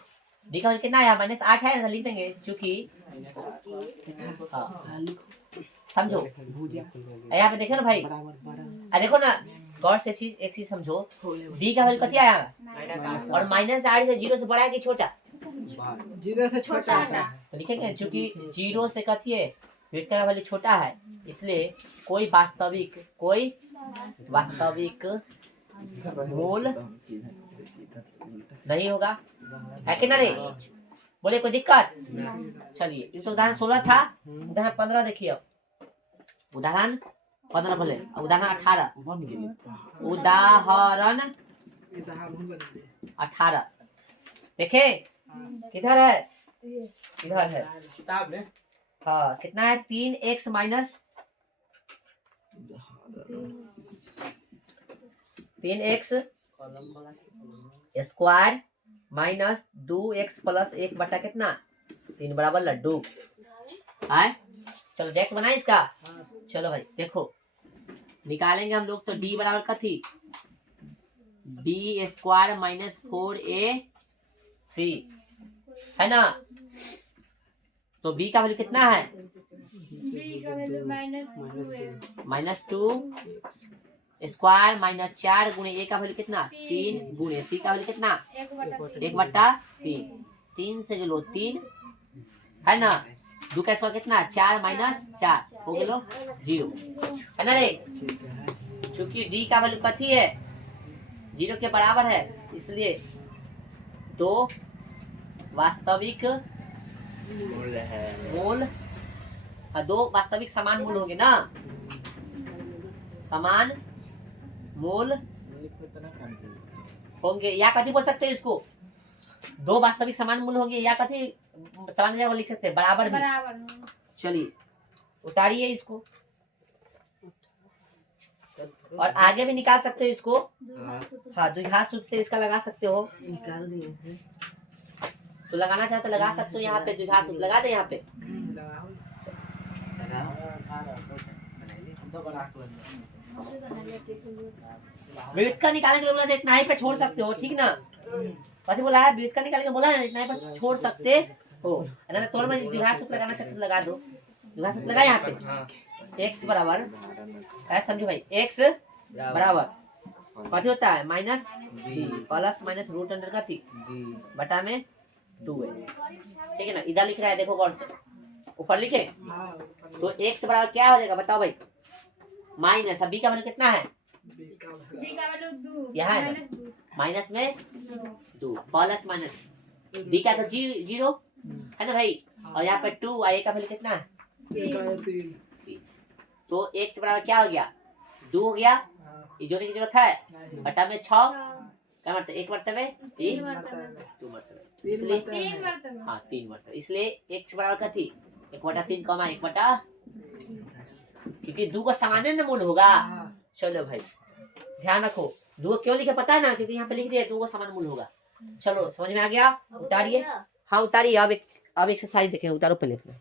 डी का वैल्यू कितना है -8 है ना लिख देंगे क्योंकि समझो यहाँ पे देखो ना भाई देखो ना गौर से एक चीज समझो डी का वैल्यू कितना आया और -8 से 0 से बड़ा है कि छोटा 0 से छोटा है तो लिखेंगे क्योंकि 0 से कथी है विविधता का वैल्यू छोटा है इसलिए कोई वास्तविक मूल नहीं होगा है कि नहीं। बोले कोई दिक्कत। चलिए इस उदाहरण 16 था उदाहरण 15 देखिए। अब उदाहरण 15 बोले उदाहरण 18 उदाहरण 18 देखे किधर है इधर है किताब में। हाँ कितना है 3x minus 3x square minus 2x plus 1 बटा कितना 3 बराबर लड्डू है। चलो डेट बनाए इसका। चलो भाई देखो निकालेंगे हम लोग तो d बराबर कथी b स्क्वायर माइनस 4ac है ना। तो b का वैल्यू कितना है b का वैल्यू -2 है -2 स्क्वायर माइनस 4 गुणे a का वैल्यू कितना 3 गुणे c का वैल्यू कितना 1/3 1/3 3 से लो 3 है ना। 2 का स्क्वायर कितना 4 माइनस 4 हो गया 0 है ना रे। चूंकि डी का वैल्यू कथी है 0 के बराबर है इसलिए दो वास्तविक मूल दो वास्तविक समान मूल होंगे ना। समान मूल होंगे या कथी बोल सकते हैं इसको दो वास्तविक समान मूल होंगे या कथी समान जगह लिख सकते हैं बराबर भी। बराबर। चलिए उतारिए इसको और आगे भी निकाल सकते हो इसको। हाँ द्विघात सूत्र से इसका लगा सकते हो। निकाल दिए तो लगाना चाहे तो लगा सकते हो यहाँ पे द्विघात सूत्र लगा दे यहाँ पे। व्युत्क्रम निकालने के लिए बोला था इतना ही पे छोड़ सकते हो ठीक ना। कथी बोला है व्युत्क्रम निकालने के बोला है इतना ही पर छोड़ सकते हो। अगर तो में द्विघात सूत्र लगाना चाहते तो लगा दो। द्विघात सूत्र लगा यहाँ पे x बराबर ऐसा समझो भाई x बराबर कथी होता है minus b plus minus root under का थी बटा में 2 है ठीक है ना। इधर लिख रहा है देखो गौर से ऊपर लिखे तो x बराबर क्या हो जाएगा बताओ भाई माइनस b का वैल्यू कितना है b का वैल्यू 2 यहाँ है ना माइनस में 2 प्लस माइनस d का तो 0 है ना भाई और यहाँ पे 2 और a का वैल्यू कितना है 3 तो x बराबर क्या हो गया 2 हो गया ये जोड़ने की जरूरत है बटा में 6 क्या मतलब एक मरतबे 2 मरतबे इसलिए 3 मरतबे हाँ 3 मरतबे इसलिए x बराबर का थी 1/3 कमा 1 क्योंकि 2 का सामान्य न मूल होगा। चलो भाई ध्यान रखो 2 क्यों लिखे पता है ना क्योंकि यहाँ पे लिख दिया 2 का समान मूल होगा। चलो समझ में आ गया उतारिए। हाँ उतारिए अब एक्सरसाइज देखें उतारो पहले अपना।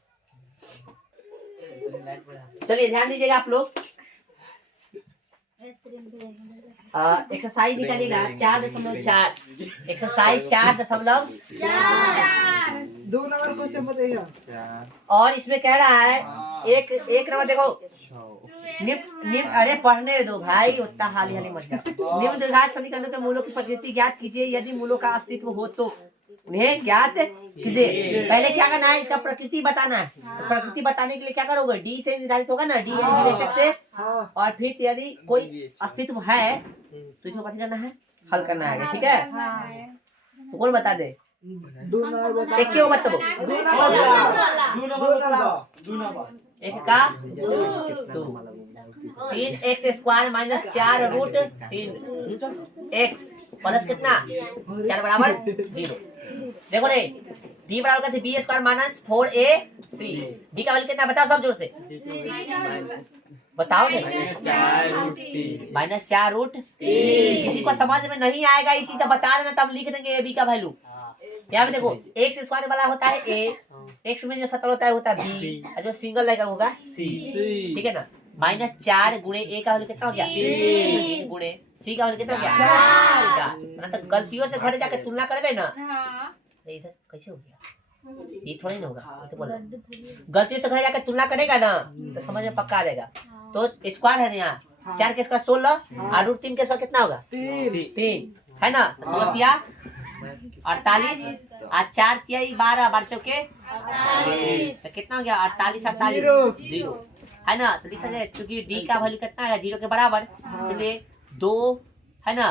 चलिए ध्यान दीजिएगा आप लोग एक्सरसाइज निकालिएगा 4.4 एक्सरसाइज 4.4 2 नंबर क्वेश्चन बताइए। और इसमें कह रहा है एक नंबर देखो निम्न अरे पढ़ने दो भाई उतना हाली हाली मत जाओ। निम्न द्विघात समीकरणों के मूलों की प्रकृति ज्ञात कीजिए यदि मूलों का अस्तित्व हो तो उन्हें ज्ञात कीजिए। पहले क्या करना है इसका प्रकृति बताना है। तो प्रकृति बताने के लिए क्या करोगे डी से निर्धारित होगा ना डी विवेचक से और फिर यदि कोई अस्तित्व है तो इसको क्या करना है हल करना है ठीक है। तो कौन बता दे 2 नंबर बता एक क्यों मत दो 2 नंबर एक का 2 3x square minus 4 root 3 x plus कितना 4 बराबर 0। देखो रे d बराबर का B square minus 4ac b का वैल्यू कितना बताओ सब जोर से बताओ माइनस 4 रूट किसी को समझ में नहीं आएगा ये चीज तो बता देना तब लिख देंगे b का वैल्यू। यहाँ पे देखो x स्क्वायर वाला होता है a x में जो शक्ल होता है b और जो सिंगल रहेगा होगा c ठीक है ना। माइनस 4 गुणे a का वैल्यू कितना हो गया 3 गुणे c का वैल्यू कितना हो गया 4 मतलब गलतियों से घरे जाके तुलना करबे ना इधर कैसे हो गया ये थोड़ी ना होगा तो बोल गलतियों से घरे जाके तुलना करेगा ना तो समझ में पक्का आ जाएगा। तो स्क्वायर है ना यहाँ 4 के स्क्वायर 16 और रूट 3 के स्क्वायर कितना होगा 3 है ना। 16 तिया 48 और 4 तिया 12 12 चौके तो कितना हो गया 48 0 है ना। तो लिख सकते हैं क्योंकि डी का वैल्यू कितना है 0 के बराबर इसलिए 2 है ना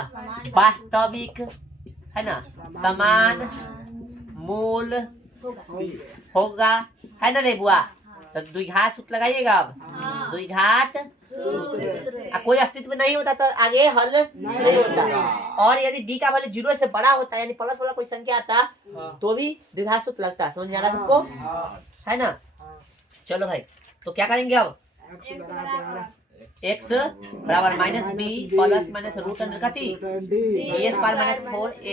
वास्तविक है ना समान मूल होगा है ना रे बुआ। तो द्विघात सूत्र लगाइएगा अब द्विघात कोई अस्तित्व नहीं होता तो आगे हल नहीं होता। और यदि डी का वैल्यू 0 से बड़ा होता है यानी प्लस वाला कोई संख्या आता तो भी द्विघात सूत्र लगता है। समझ में आ रहा है सबको है ना। चलो भाई तो क्या करेंगे अब x बराबर minus B plus minus root under का थी ए स्क्वायर माइनस 4ac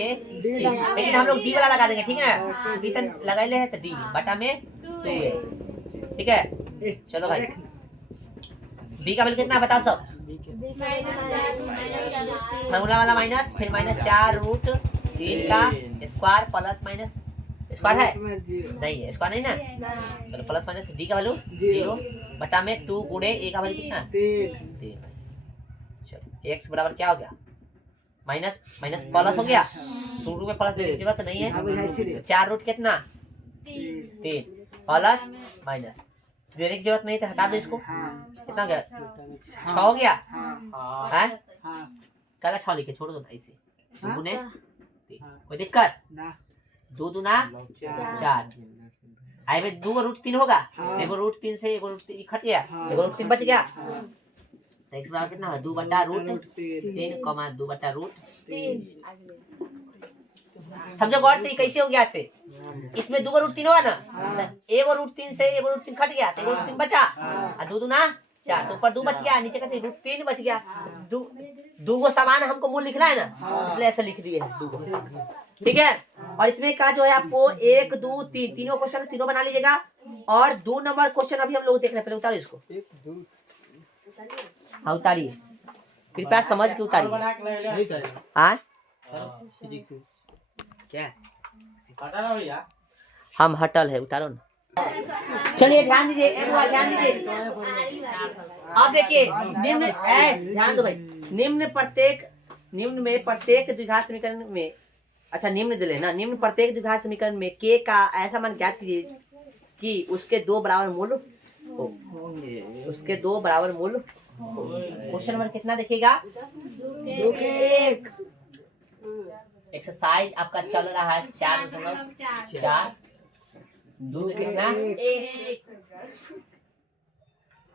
लेकिन हम लोग डी वाला लगा देंगे ठीक है ना। बी तक लगाइले है तो डी बटा में 2 है ठीक है। चलो भाई बी का वैल्यू कितना बताओ सब फॉर्मूला वाला माइनस फिर माइनस 4 रूट 3 का स्क्वायर प्लस माइनस स्क्वायर है नहीं है स्क्वायर नहीं ना। चलो प्लस माइनस डी का वैल्यू 0 बटा में 2 गुणे ए का वैल्यू कितना 3 चलो x बराबर क्या हो गया माइनस माइनस प्लस हो गया शुरू में प्लस देने की जरूरत नहीं हाँ, बुझाई थी रे। है। 4 रूट कितना 3 3 प्लस माइनस देने की जरूरत नहीं था, हटा दो इसको। हाँ कितना गया 6 हो हाँ गया हाँ है हाँ कल 6 लिखे छोड़ दो ना इसे हाँ? दुगुने हाँ। कोई दिक्कत ना 2 दूना 4 आई में 2 रूट 3 होगा हाँ। एगो रूट 3 से एगो रूट 3 कट गया हाँ। एगो रूट 3 बच गया हाँ। तो x बराबर कितना है 2 बटा रूट 3 3 कमा 2 बटा रूट समझो गौर से ये कैसे हो गया से इसमें 2 रूट 3 हुआ ना तो एगो रूट 3 से एगो रूट 3 कट गया तो एगो रूट 3 बचा और 2 दूना 4 तो ऊपर 2 बच गया नीचे कहते रूट 3 बच गया 2 गो समान हमको मूल लिखना है ना इसलिए ऐसे लिख दिए हैं 2 गो ठीक है। और इसमें का जो है आपको 1 2 3 तीनों क्वेश्चन तीनों बना लीजिएगा और 2 नंबर क्वेश्चन अभी हम लोग देख रहे हैं पहले उतारो इसको हाँ उतारिए कृपया समझ के उतारिए हाँ क्या हम हटल है उतारो ना चलिए ध्यान दीजिए एक बार ध्यान दीजिए अब देखिए निम्न ध्यान दो भाई निम्न में प्रत्येक द्विघात समीकरण में अच्छा निम्न दिले ना निम्न प्रत्येक द्विघात समीकरण में k का ऐसा मान ज्ञात कीजिए कि उसके 2 बराबर मूल हो उसके 2 बराबर मूल क्वेश्चन नंबर कितना देखिएगा 1 एक्सरसाइज आपका चल रहा है 4.4 2 कितना 1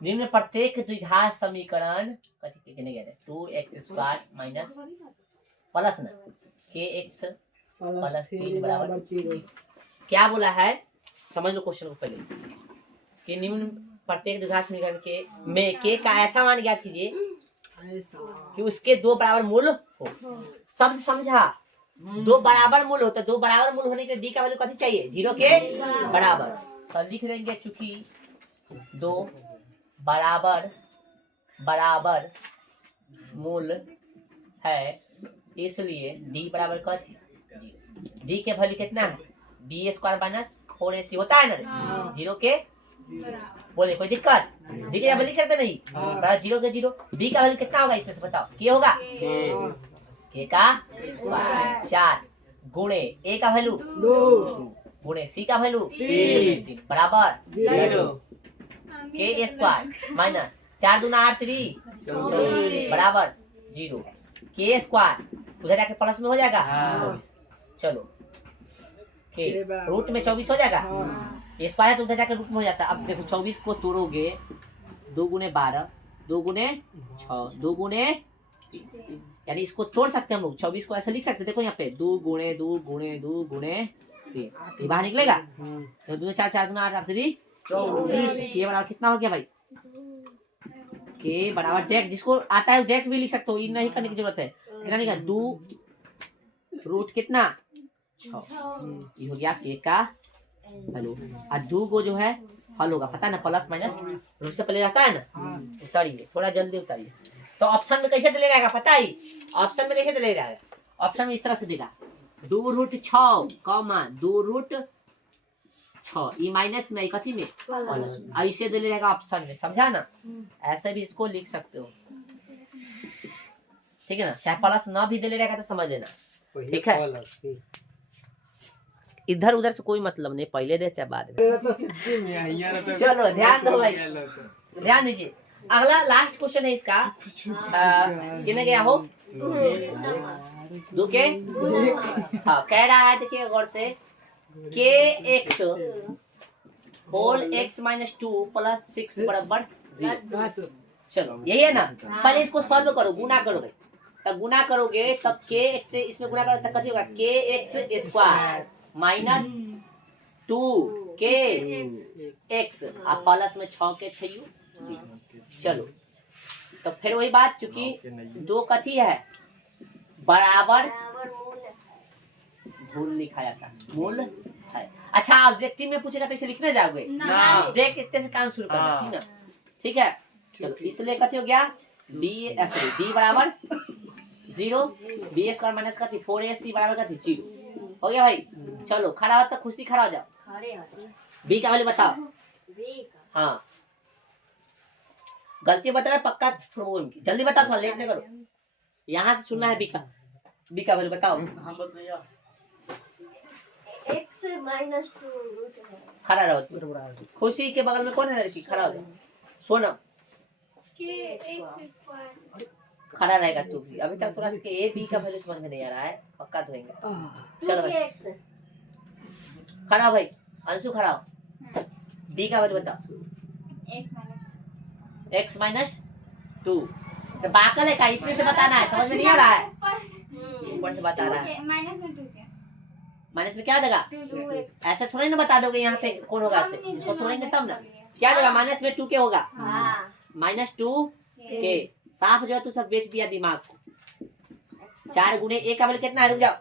निम्न प्रत्येक द्विघात समीकरण कथी कहने गए 2x² माइनस प्लस ना kx प्लस 3 बराबर क्या बोला है समझ लो क्वेश्चन को पहले कि निम्न प्रत्येक द्विघात समीकरण के में k का ऐसा मान ज्ञात कीजिए कि उसके 2 बराबर मूल हो शब्द समझा 2 बराबर मूल हो तो 2 बराबर मूल होने के लिए d का वैल्यू कथी चाहिए 0 के बराबर तो लिख देंगे चूंकि 2 बराबर बराबर मूल है इसलिए d बराबर कथी d के वैल्यू कितना है b² माइनस 4ac होता है ना 0 के बोले कोई दिक्कत d के वैल्यू लिख सकते नहीं बराबर 0 के 0 b का वैल्यू कितना होगा इसमें से बताओ k होगा k का स्क्वायर 4 गुणे a का वैल्यू 2 गुणे c का वैल्यू 3 बराबर k² माइनस 4 दूना 8 3 बराबर 0 k² उधर जाके प्लस में हो जाएगा 24 चलो के रूट में 24 हो जाएगा स्क्वायर तो उधर जाके रूट में हो जाता है। अब देखो 24 को तोड़ोगे 2 गुने 12 2 गुने 6 2 गुने यानी इसको तोड़ सकते हैं हम लोग 24 को ऐसे लिख सकते हैं देखो यहाँ पे 2 गुणे 2 गुणे 2 गुणे 3 ये बाहर निकलेगा तो 2 4 4 गुना 8 8 3 24 ये बराबर कितना हो गया भाई के बराबर डायरेक्ट जिसको आता है डायरेक्ट भी लिख सकते हो ये नहीं करने की जरूरत है कितना लिखा 2 रूट कितना 6 ये हो गया के का हेलो और 2 को जो है हल होगा पता है ना प्लस माइनस रूट से पहले रहता है ना उतारिए थोड़ा जल्दी उतारिए तो ऑप्शन में कैसे डलेगा पता ही ऑप्शन में कैसे डलेगा ऑप्शन में इस तरह से देगा 2 root 6 comma 2 root 6 E minus में कथी में प्लस ऐसे दे रहेगा ऑप्शन में समझा ना ऐसे भी इसको लिख सकते हो ठीक है ना चाहे प्लस ना भी दे रहेगा तो समझ लेना ठीक है इधर उधर से कोई मतलब नहीं पहले दे चाहे बाद में चलो ध्यान दो भाई ध्यान दीजिए अगला लास्ट क्वेश्चन है इसका कितने गया हो 2 के हाँ कह रहा है देखिए गौर से kx whole x minus 2 plus 6 बराबर 0 चलो यही है ना पहले इसको सॉल्व करो गुना करोगे तब गुना करोगे तब kx से इसमें गुना करोगे तब कथी होगा kx² माइनस 2 kx अब प्लस में 6 के 6 चलो तो फिर वही बात चूंकि 2 कथी है बराबर मूल लिखा जाता है मूल है अच्छा ऑब्जेक्टिव में पूछेगा तो इसे लिखने जाओगे डायरेक्ट इतने से काम शुरू करना ठीक ना ठीक है चलो इसलिए कथी हो गया d बराबर 0 b² माइनस कथी 4ac बराबर कथी 0 हो गया भाई चलो खड़ा हो तो खुशी खड़ा हो जाओ b का वैल्यू बताओ हाँ गलती बता रहा पक्का प्रॉब्लम की जल्दी बताओ थोड़ा लेट नहीं करो यहाँ से सुनना है b का वैल्यू बताओ x minus 2 root है खड़ा रहो। खुशी के बगल में कौन है लड़की? खड़ा हो जाओ। सोनम k x square खड़ा रहेगा तू भी। अभी तक थोड़ा सा ए बी का वैल्यू समझ में नहीं आ रहा है, पक्का धोएंगे। चलो भाई 2x खड़ा हो भाई, अंशु खड़ा हो। बी का वैल्यू बताओ। x minus x minus 2। तो बाकल है का? इसमें से बताना है, समझ में नहीं आ रहा है? ऊपर से बता रहा है। माइनस में 2 क्या माइनस में क्या देगा? 2x ऐसे थोड़ा ही ना बता दोगे यहाँ पे कौन होगा से, इसको तोड़ेंगे तब ना। क्या देगा? माइनस में 2 के होगा, हाँ माइनस 2 के। साफ जो है तू सब बेच दिया दिमाग को। 4 गुने ए का वैल्यू कितना है? रुक जाओ,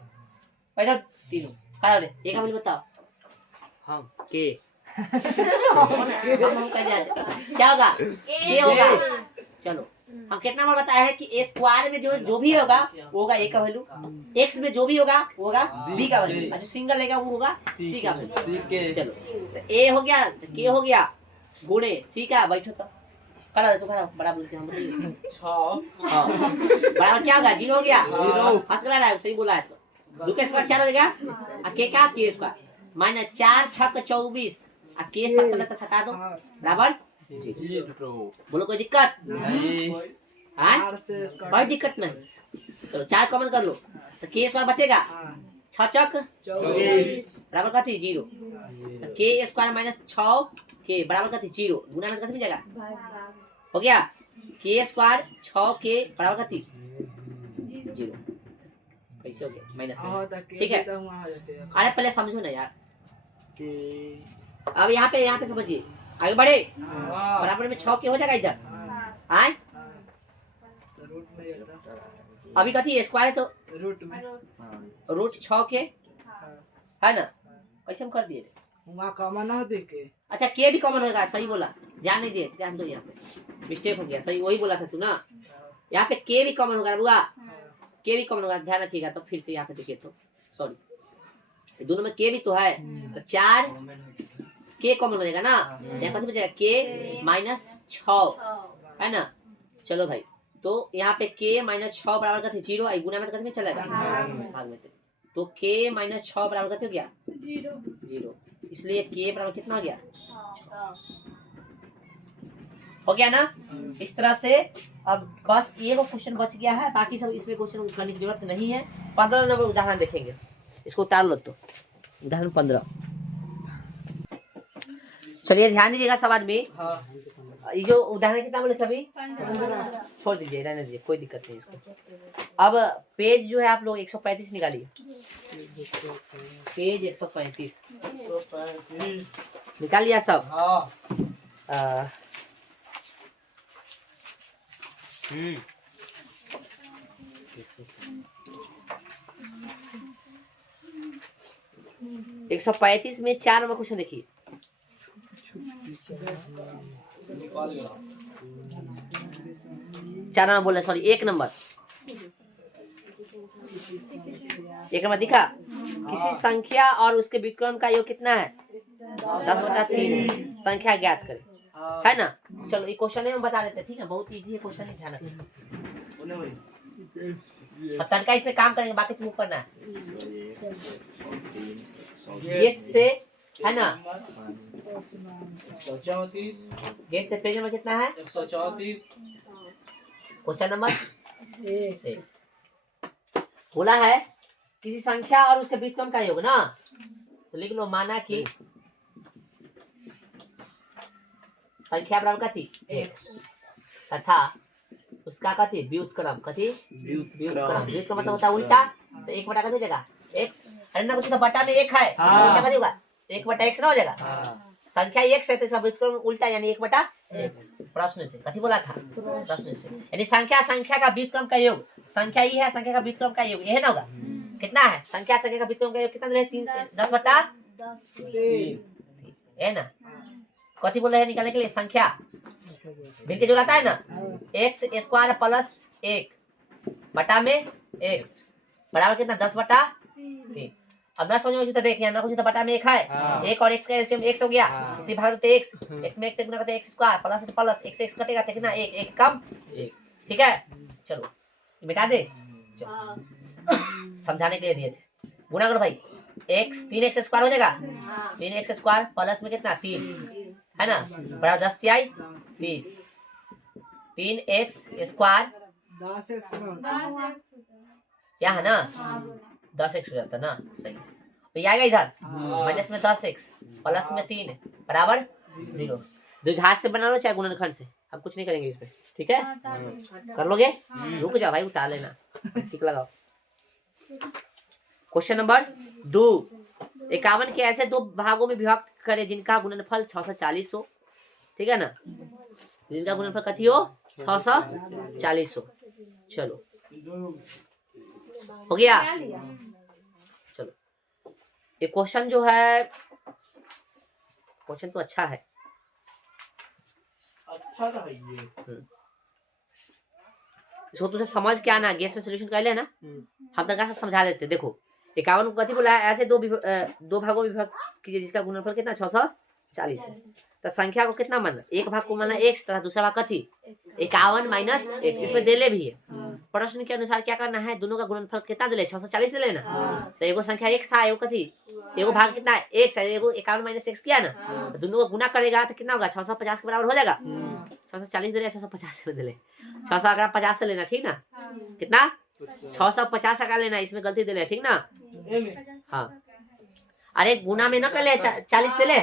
बैठो तीनों, खड़ा हो रे। ए का वैल्यू बताओ। हम के हम कह दिया क्या होगा? के होगा। चलो हम कितना बार बताया है कि ए स्क्वायर में जो भी होगा वो होगा ए का वैल्यू, एक्स में जो भी होगा वो होगा बी का वैल्यू, और जो सिंगल है वो होगा सी का वैल्यू। चलो तो ए हो गया, के हो गया गुणे सी का। बैठो तो खड़ा हो, तू खड़ा हो, बड़ा बोल के हम बताइए। 6 हाँ बराबर क्या होगा? 0 हो गया। जीरो। हंस के रहा है, सही बोला है। तो 2 का स्क्वायर 4 हो जाएगा, और के का के स्क्वायर माइनस 4 6 24, और के सब पहले तो हटा दो बराबर। बोलो कोई दिक्कत? हाँ कोई दिक्कत नहीं। चलो 4 कॉमन कर लो तो के स्क्वायर बचेगा 6 चक 24 बराबर कथी 0। तो के स्क्वायर माइनस 6 के बराबर कथी 0, गुना में कथी मिल जाएगा? हो गया के स्क्वायर 6 के बराबर कथी 0। कैसे हो गया? माइनस। ठीक है, अरे पहले समझो ना यार। अब यहाँ पे समझिए, आगे बढ़े। बराबर में 6 के हो जाएगा इधर। आए अभी कथी स्क्वायर है तो रूट 6 के है ना? कैसे हम कर दिए थे? अच्छा के भी कॉमन होगा, सही बोला। ध्यान नहीं दिए, ध्यान दो। यहाँ पे मिस्टेक हो गया, सही वही बोला था तू ना। यहाँ पे के भी कॉमन होगा बुआ, के भी कॉमन होगा, ध्यान रखिएगा। तो फिर से यहाँ पे देखिए तो सॉरी, दोनों में के भी तो है, तो 4 के कॉमन हो जाएगा ना। यहाँ कथी बचेगा? के माइनस 6 है ना। चलो भाई, तो यहाँ पे के माइनस 6 बराबर कथी 0, आई गुना में कथी में चलेगा भाग में। तो के माइनस 6 बराबर कथी हो गया 0, इसलिए के बराबर कितना हो गया? हो गया ना। इस तरह से अब बस ये वो क्वेश्चन बच गया है, बाकी सब इसमें क्वेश्चन करने की जरूरत नहीं है। 15 नंबर उदाहरण देखेंगे, इसको उतार लो। तो उदाहरण 15, चलिए ध्यान दीजिएगा सब आदमी। ये जो उदाहरण कितना बोले कभी छोड़ दीजिए, रहने दीजिए, कोई दिक्कत नहीं इसको। अब पेज जो है आप लोग 135 निकालिए, पेज 135 निकाल लिया सब? हाँ। 135 में 4 नंबर क्वेश्चन देखिए। चार नंबर बोले, सॉरी 1 नंबर। 1 नंबर दिखा, किसी संख्या और उसके विक्रम का योग कितना है? 10/3। संख्या ज्ञात करें, है ना। चलो ये क्वेश्चन है, हम बता देते हैं, ठीक है। बहुत इजी है क्वेश्चन, ध्यान रखिए। तनका इसमें काम करेंगे, बाकी तुम करना है। ये से है ना, गैस से पेज नंबर कितना है? 134। क्वेश्चन नंबर 1 बोला है किसी संख्या और उसके व्युत्क्रम का योग ना। तो लिख लो, माना कि संख्या बराबर कथी x तथा उसका कथी व्युत्क्रम, कथी व्युत्क्रम। व्युत्क्रम मतलब होता है उल्टा। तो 1 बटा कथी हो जाएगा x, अरे ना कुछ तो बटा में 1 है, उल्टा कथी होगा 1 बटा x ना हो जाएगा। संख्या x है तो इसका व्युत्क्रम उल्टा, यानी 1 बटा x। प्रश्न से कथी बोला था? प्रश्न से, यानी संख्या का व्युत्क्रम का योग, संख्या ही है, संख्या का व्युत्क्रम का योग यह ना होगा। कितना है? संख्या का व्युत्क्रम का योग कितना है? 10/3 है ना। कथी बोल रहे हैं निकालने के लिए? संख्या भिन्न के जो आता है ना, x स्क्वायर प्लस 1 बटा में x बराबर कितना? 10/3। अब ना समझ में तो देखिए ना, कुछ तो बटा में 1 है, 1 और x का एलसीएम x हो गया, इसी भाग देते x में x से गुना करते x square plus plus x कटेगा तो कितना? 1 कम 1। ठीक है, चलो मिटा दे। समझाने के लिए दिए थे। गुना करो भाई, एक्स 3x स्क्वायर हो जाएगा 3x स्क्वायर प्लस में कितना 3 है ना बराबर 10 तिहाई 30 3x स्क्वायर 10x क्या है ना 10x हो जाता है ना सही तो ये आएगा इधर माइनस में 10x प्लस में 3 बराबर 0 द्विघात से बना लो चाहे गुणनखंड से हम कुछ नहीं करेंगे इसमें ठीक है कर लोगे रुक जाओ भाई उतार लेना ठीक लगाओ क्वेश्चन नंबर 2 51 के ऐसे दो भागों में विभक्त करें जिनका गुणनफल 640 हो ठीक है ना जिनका गुणनफल कथी हो 640 हो चलो हो गया चलो ये क्वेश्चन जो है क्वेश्चन तो अच्छा है अच्छा था ये इसको तुझे समझ के आना गैस में सोल्यूशन कर ले ना हम तरीका से समझा देते देखो 51 को कथी बोला है ऐसे दो भागों में विभक्त कीजिए जिसका गुणनफल कितना 640 है तो संख्या को कितना मानना एक भाग को मानना x तथा दूसरा भाग कथी 51 माइनस 1 इसमें देले भी है प्रश्न के अनुसार क्या करना है दोनों का गुणनफल कितना दिले 640 दिले ना तो एगो संख्या x था एगो कथी एगो भाग कितना है x है एगो 51 माइनस x किया ना तो दोनों को गुना करेगा तो कितना होगा 650 के बराबर हो जाएगा 640 दिले 650 में दिले 600 अगर 50 से लेना ठीक ना कितना 650 का लेना इसमें गलती दिले ठीक ना हाँ अरे गुना में न कर ले 40 दे ले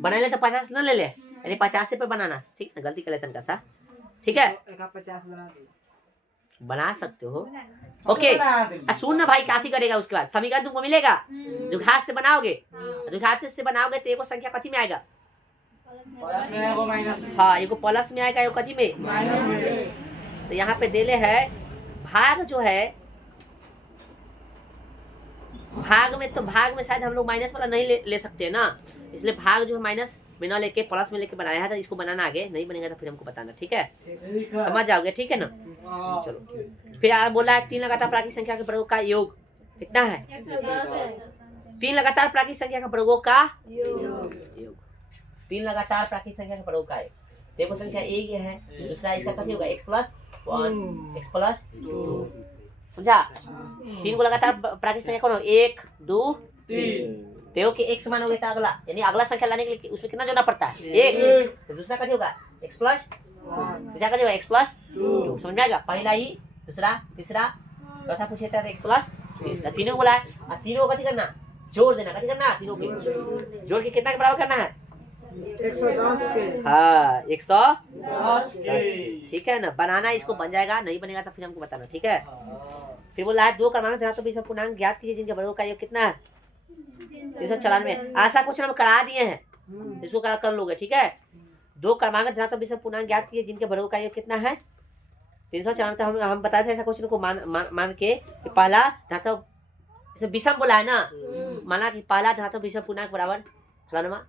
बना ले तो 50 न ले ले अरे 50 पे बनाना ठीक ना गलती कर ले तनका सा ठीक है 50 बना सकते हो ओके सुन ना भाई काथी करेगा उसके बाद समीकरण तुमको मिलेगा द्विघात से बनाओगे द्विघात से बनाओगे तो एगो संख्या कथी में आएगा हाँ एगो प्लस में आएगा एगो कथी में तो यहाँ पे देले है भाग जो है भाग में शायद हम लोग माइनस वाला नहीं ले सकते हैं ना इसलिए भाग जो है माइनस में न लेके प्लस में लेके बनाया है तो इसको बनाना आगे नहीं बनेगा तो फिर हमको बताना ठीक है समझ जाओगे ठीक है ना चलो फिर आप बोला है 3 लगातार प्राकृतिक संख्या के प्रयोग का योग कितना है 3 लगातार प्राकृतिक संख्या का प्रयोग का योग 3 लगातार प्राकृतिक संख्या का प्रयोग का देखो संख्या एक है दूसरा इसका कथी होगा x प्लस 1 x प्लस 2 समझा 3 को लगातार प्राकृतिक संख्या कौन हो 1 2 3 देखो कि x मानोगे तो अगला यानी अगला संख्या लाने के लिए उसमें कितना जोड़ना पड़ता है 1 तो दूसरा कथी होगा x प्लस तीसरा कथी होगा x प्लस 2 समझ में आएगा पहला ही दूसरा तीसरा चौथा पूछे था x प्लस तीनों बोला है और तीनों को कथी करना जोड़ देना कथी करना तीनों के जोड़ के कितना के बराबर करना है 110 के हाँ 110 के ठीक है ना बनाना इसको बन जाएगा नहीं बनेगा तो फिर हमको बताना ठीक है फिर बोला है 2 क्रमांक धनात्मक विषम पूर्णांक ज्ञात कीजिए जिनके वर्गों का योग कितना है 394 ऐसा क्वेश्चन हम करा दिए हैं इसको कर लोगे ठीक है 2 क्रमांक धनात्मक विषम पूर्णांक ज्ञात कीजिए जिनके वर्गों का योग कितना है 394 हम बताए थे ऐसा क्वेश्चन को मान के कि पहला धनात्मक जैसे विषम बोला है ना माना कि पहला धनात्मक विषम पूर्णांक बराबर फलाना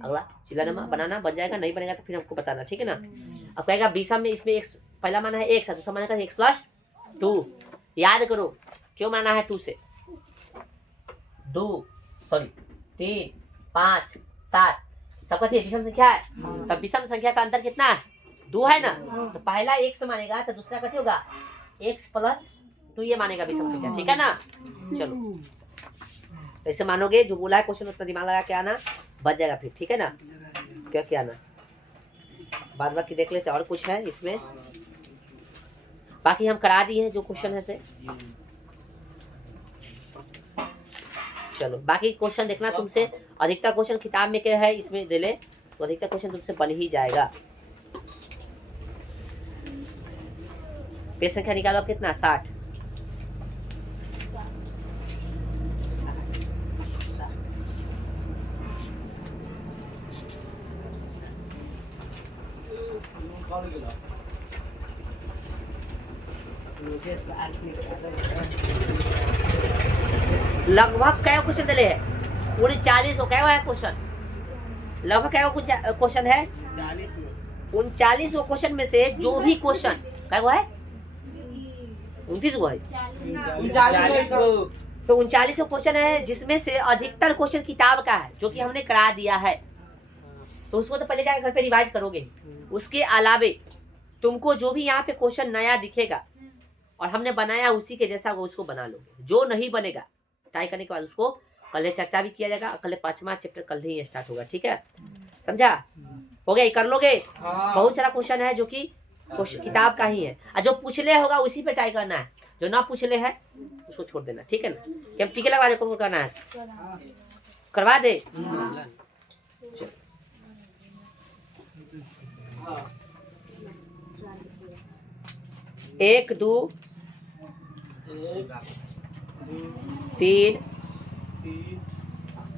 अगला चिल्लाना बनाना बन जाएगा नहीं बनेगा तो फिर हमको बताना ठीक है ना अब कहेगा विषम में इसमें x पहला माना है x दूसरा माना है x प्लस 2 याद करो क्यों माना है 2 से 2 सॉरी 3 5 7 सबका विषम संख्या है तब विषम संख्या का अंतर कितना है 2 है ना तो पहला x मानेगा तो दूसरा कथी होगा x प्लस 2 ये मानेगा विषम संख्या ठीक है ना चलो ऐसे मानोगे जो बोला है क्वेश्चन उतना दिमाग लगा के आना बच जाएगा फिर ठीक है ना क्या क्या आना बाद बाकी देख लेते और कुछ है इसमें बाकी हम करा दिए हैं जो क्वेश्चन है से चलो बाकी क्वेश्चन देखना तुमसे अधिकतर क्वेश्चन किताब में क्या है इसमें दे ले तो अधिकतर क्वेश्चन तुमसे बन ही जाएगा पेज संख्या निकालो कितना 60 लगभग क्या क्वेश्चन दिले है 39 को क्या है क्वेश्चन लगभग क्या क्वेश्चन है 39 को क्वेश्चन में से जो भी क्वेश्चन क्या है 29 को है तो 39 को क्वेश्चन है जिसमें से अधिकतर क्वेश्चन किताब का है जो कि हमने करा दिया है तो उसको तो पहले जाकर घर पे रिवाइज करोगे उसके अलावे तुमको जो भी यहाँ पे क्वेश्चन नया दिखेगा और हमने बनाया उसी के जैसा वो उसको बना लोगे जो नहीं बनेगा ट्राई करने के बाद उसको कल चर्चा भी किया जाएगा, कल 5वां चैप्टर कल ही स्टार्ट होगा, ठीक है, समझा? हो गया, ये कर लोगे? बहुत सारा क्वेश्चन है जो कि किताब का ही है, और जो पूछले होगा उसी पे ट्राई करना है, जो ना पूछले है उसको छोड़ देना, ठीक है ना? कि हम टीके लगवा दे, कौन करना है, करवा दे। चलो। एक दो तीन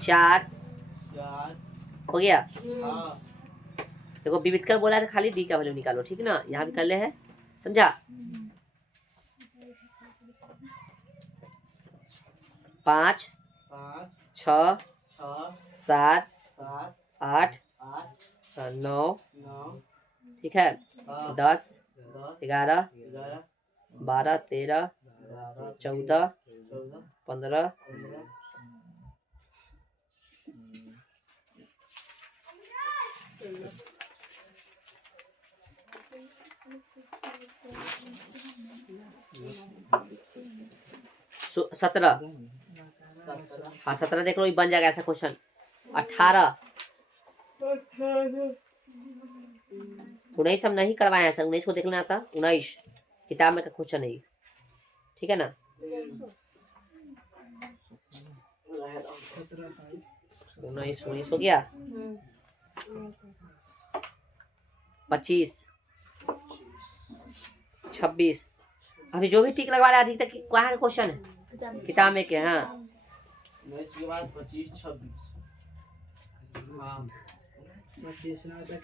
चार हो गया। देखो विविध का बोला था खाली डी का वैल्यू निकालो, ठीक है ना? यहाँ भी कर ले है, समझा? 5 6 7 8 9 ठीक है, 10 11 12 13 14 15 17। हाँ 17 देख लो, ये बन जाएगा ऐसा क्वेश्चन। 18 19 हम नहीं करवाए ऐसा, 19 को देख लेना था, 19 किताब में का क्वेश्चन है, ठीक है ना? 19 हो गया। 25 26 अभी जो भी टिक लगवा रहा है अधिकतर कहाँ का क्वेश्चन है, किताब में के? हाँ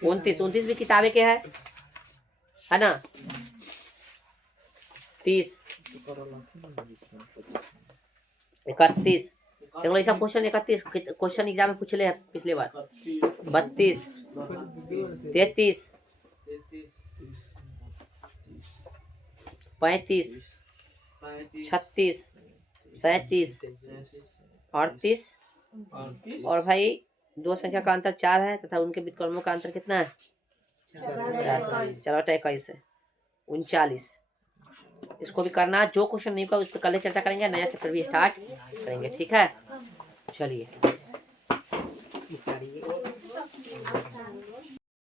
29 भी किताबे के है ना? 30 31 देखो ये सब क्वेश्चन 31 क्वेश्चन एग्जाम में पूछले है पिछले बार। 32 33 35 36 37 38 और भाई दो संख्या का अंतर 4 है तथा उनके व्युत्क्रमों का अंतर कितना है? 4। चलो 21 है 39। इसको भी करना, जो क्वेश्चन नहीं होगा उस पर कल चर्चा करेंगे, नया चैप्टर भी स्टार्ट करेंगे, ठीक है? चलिए।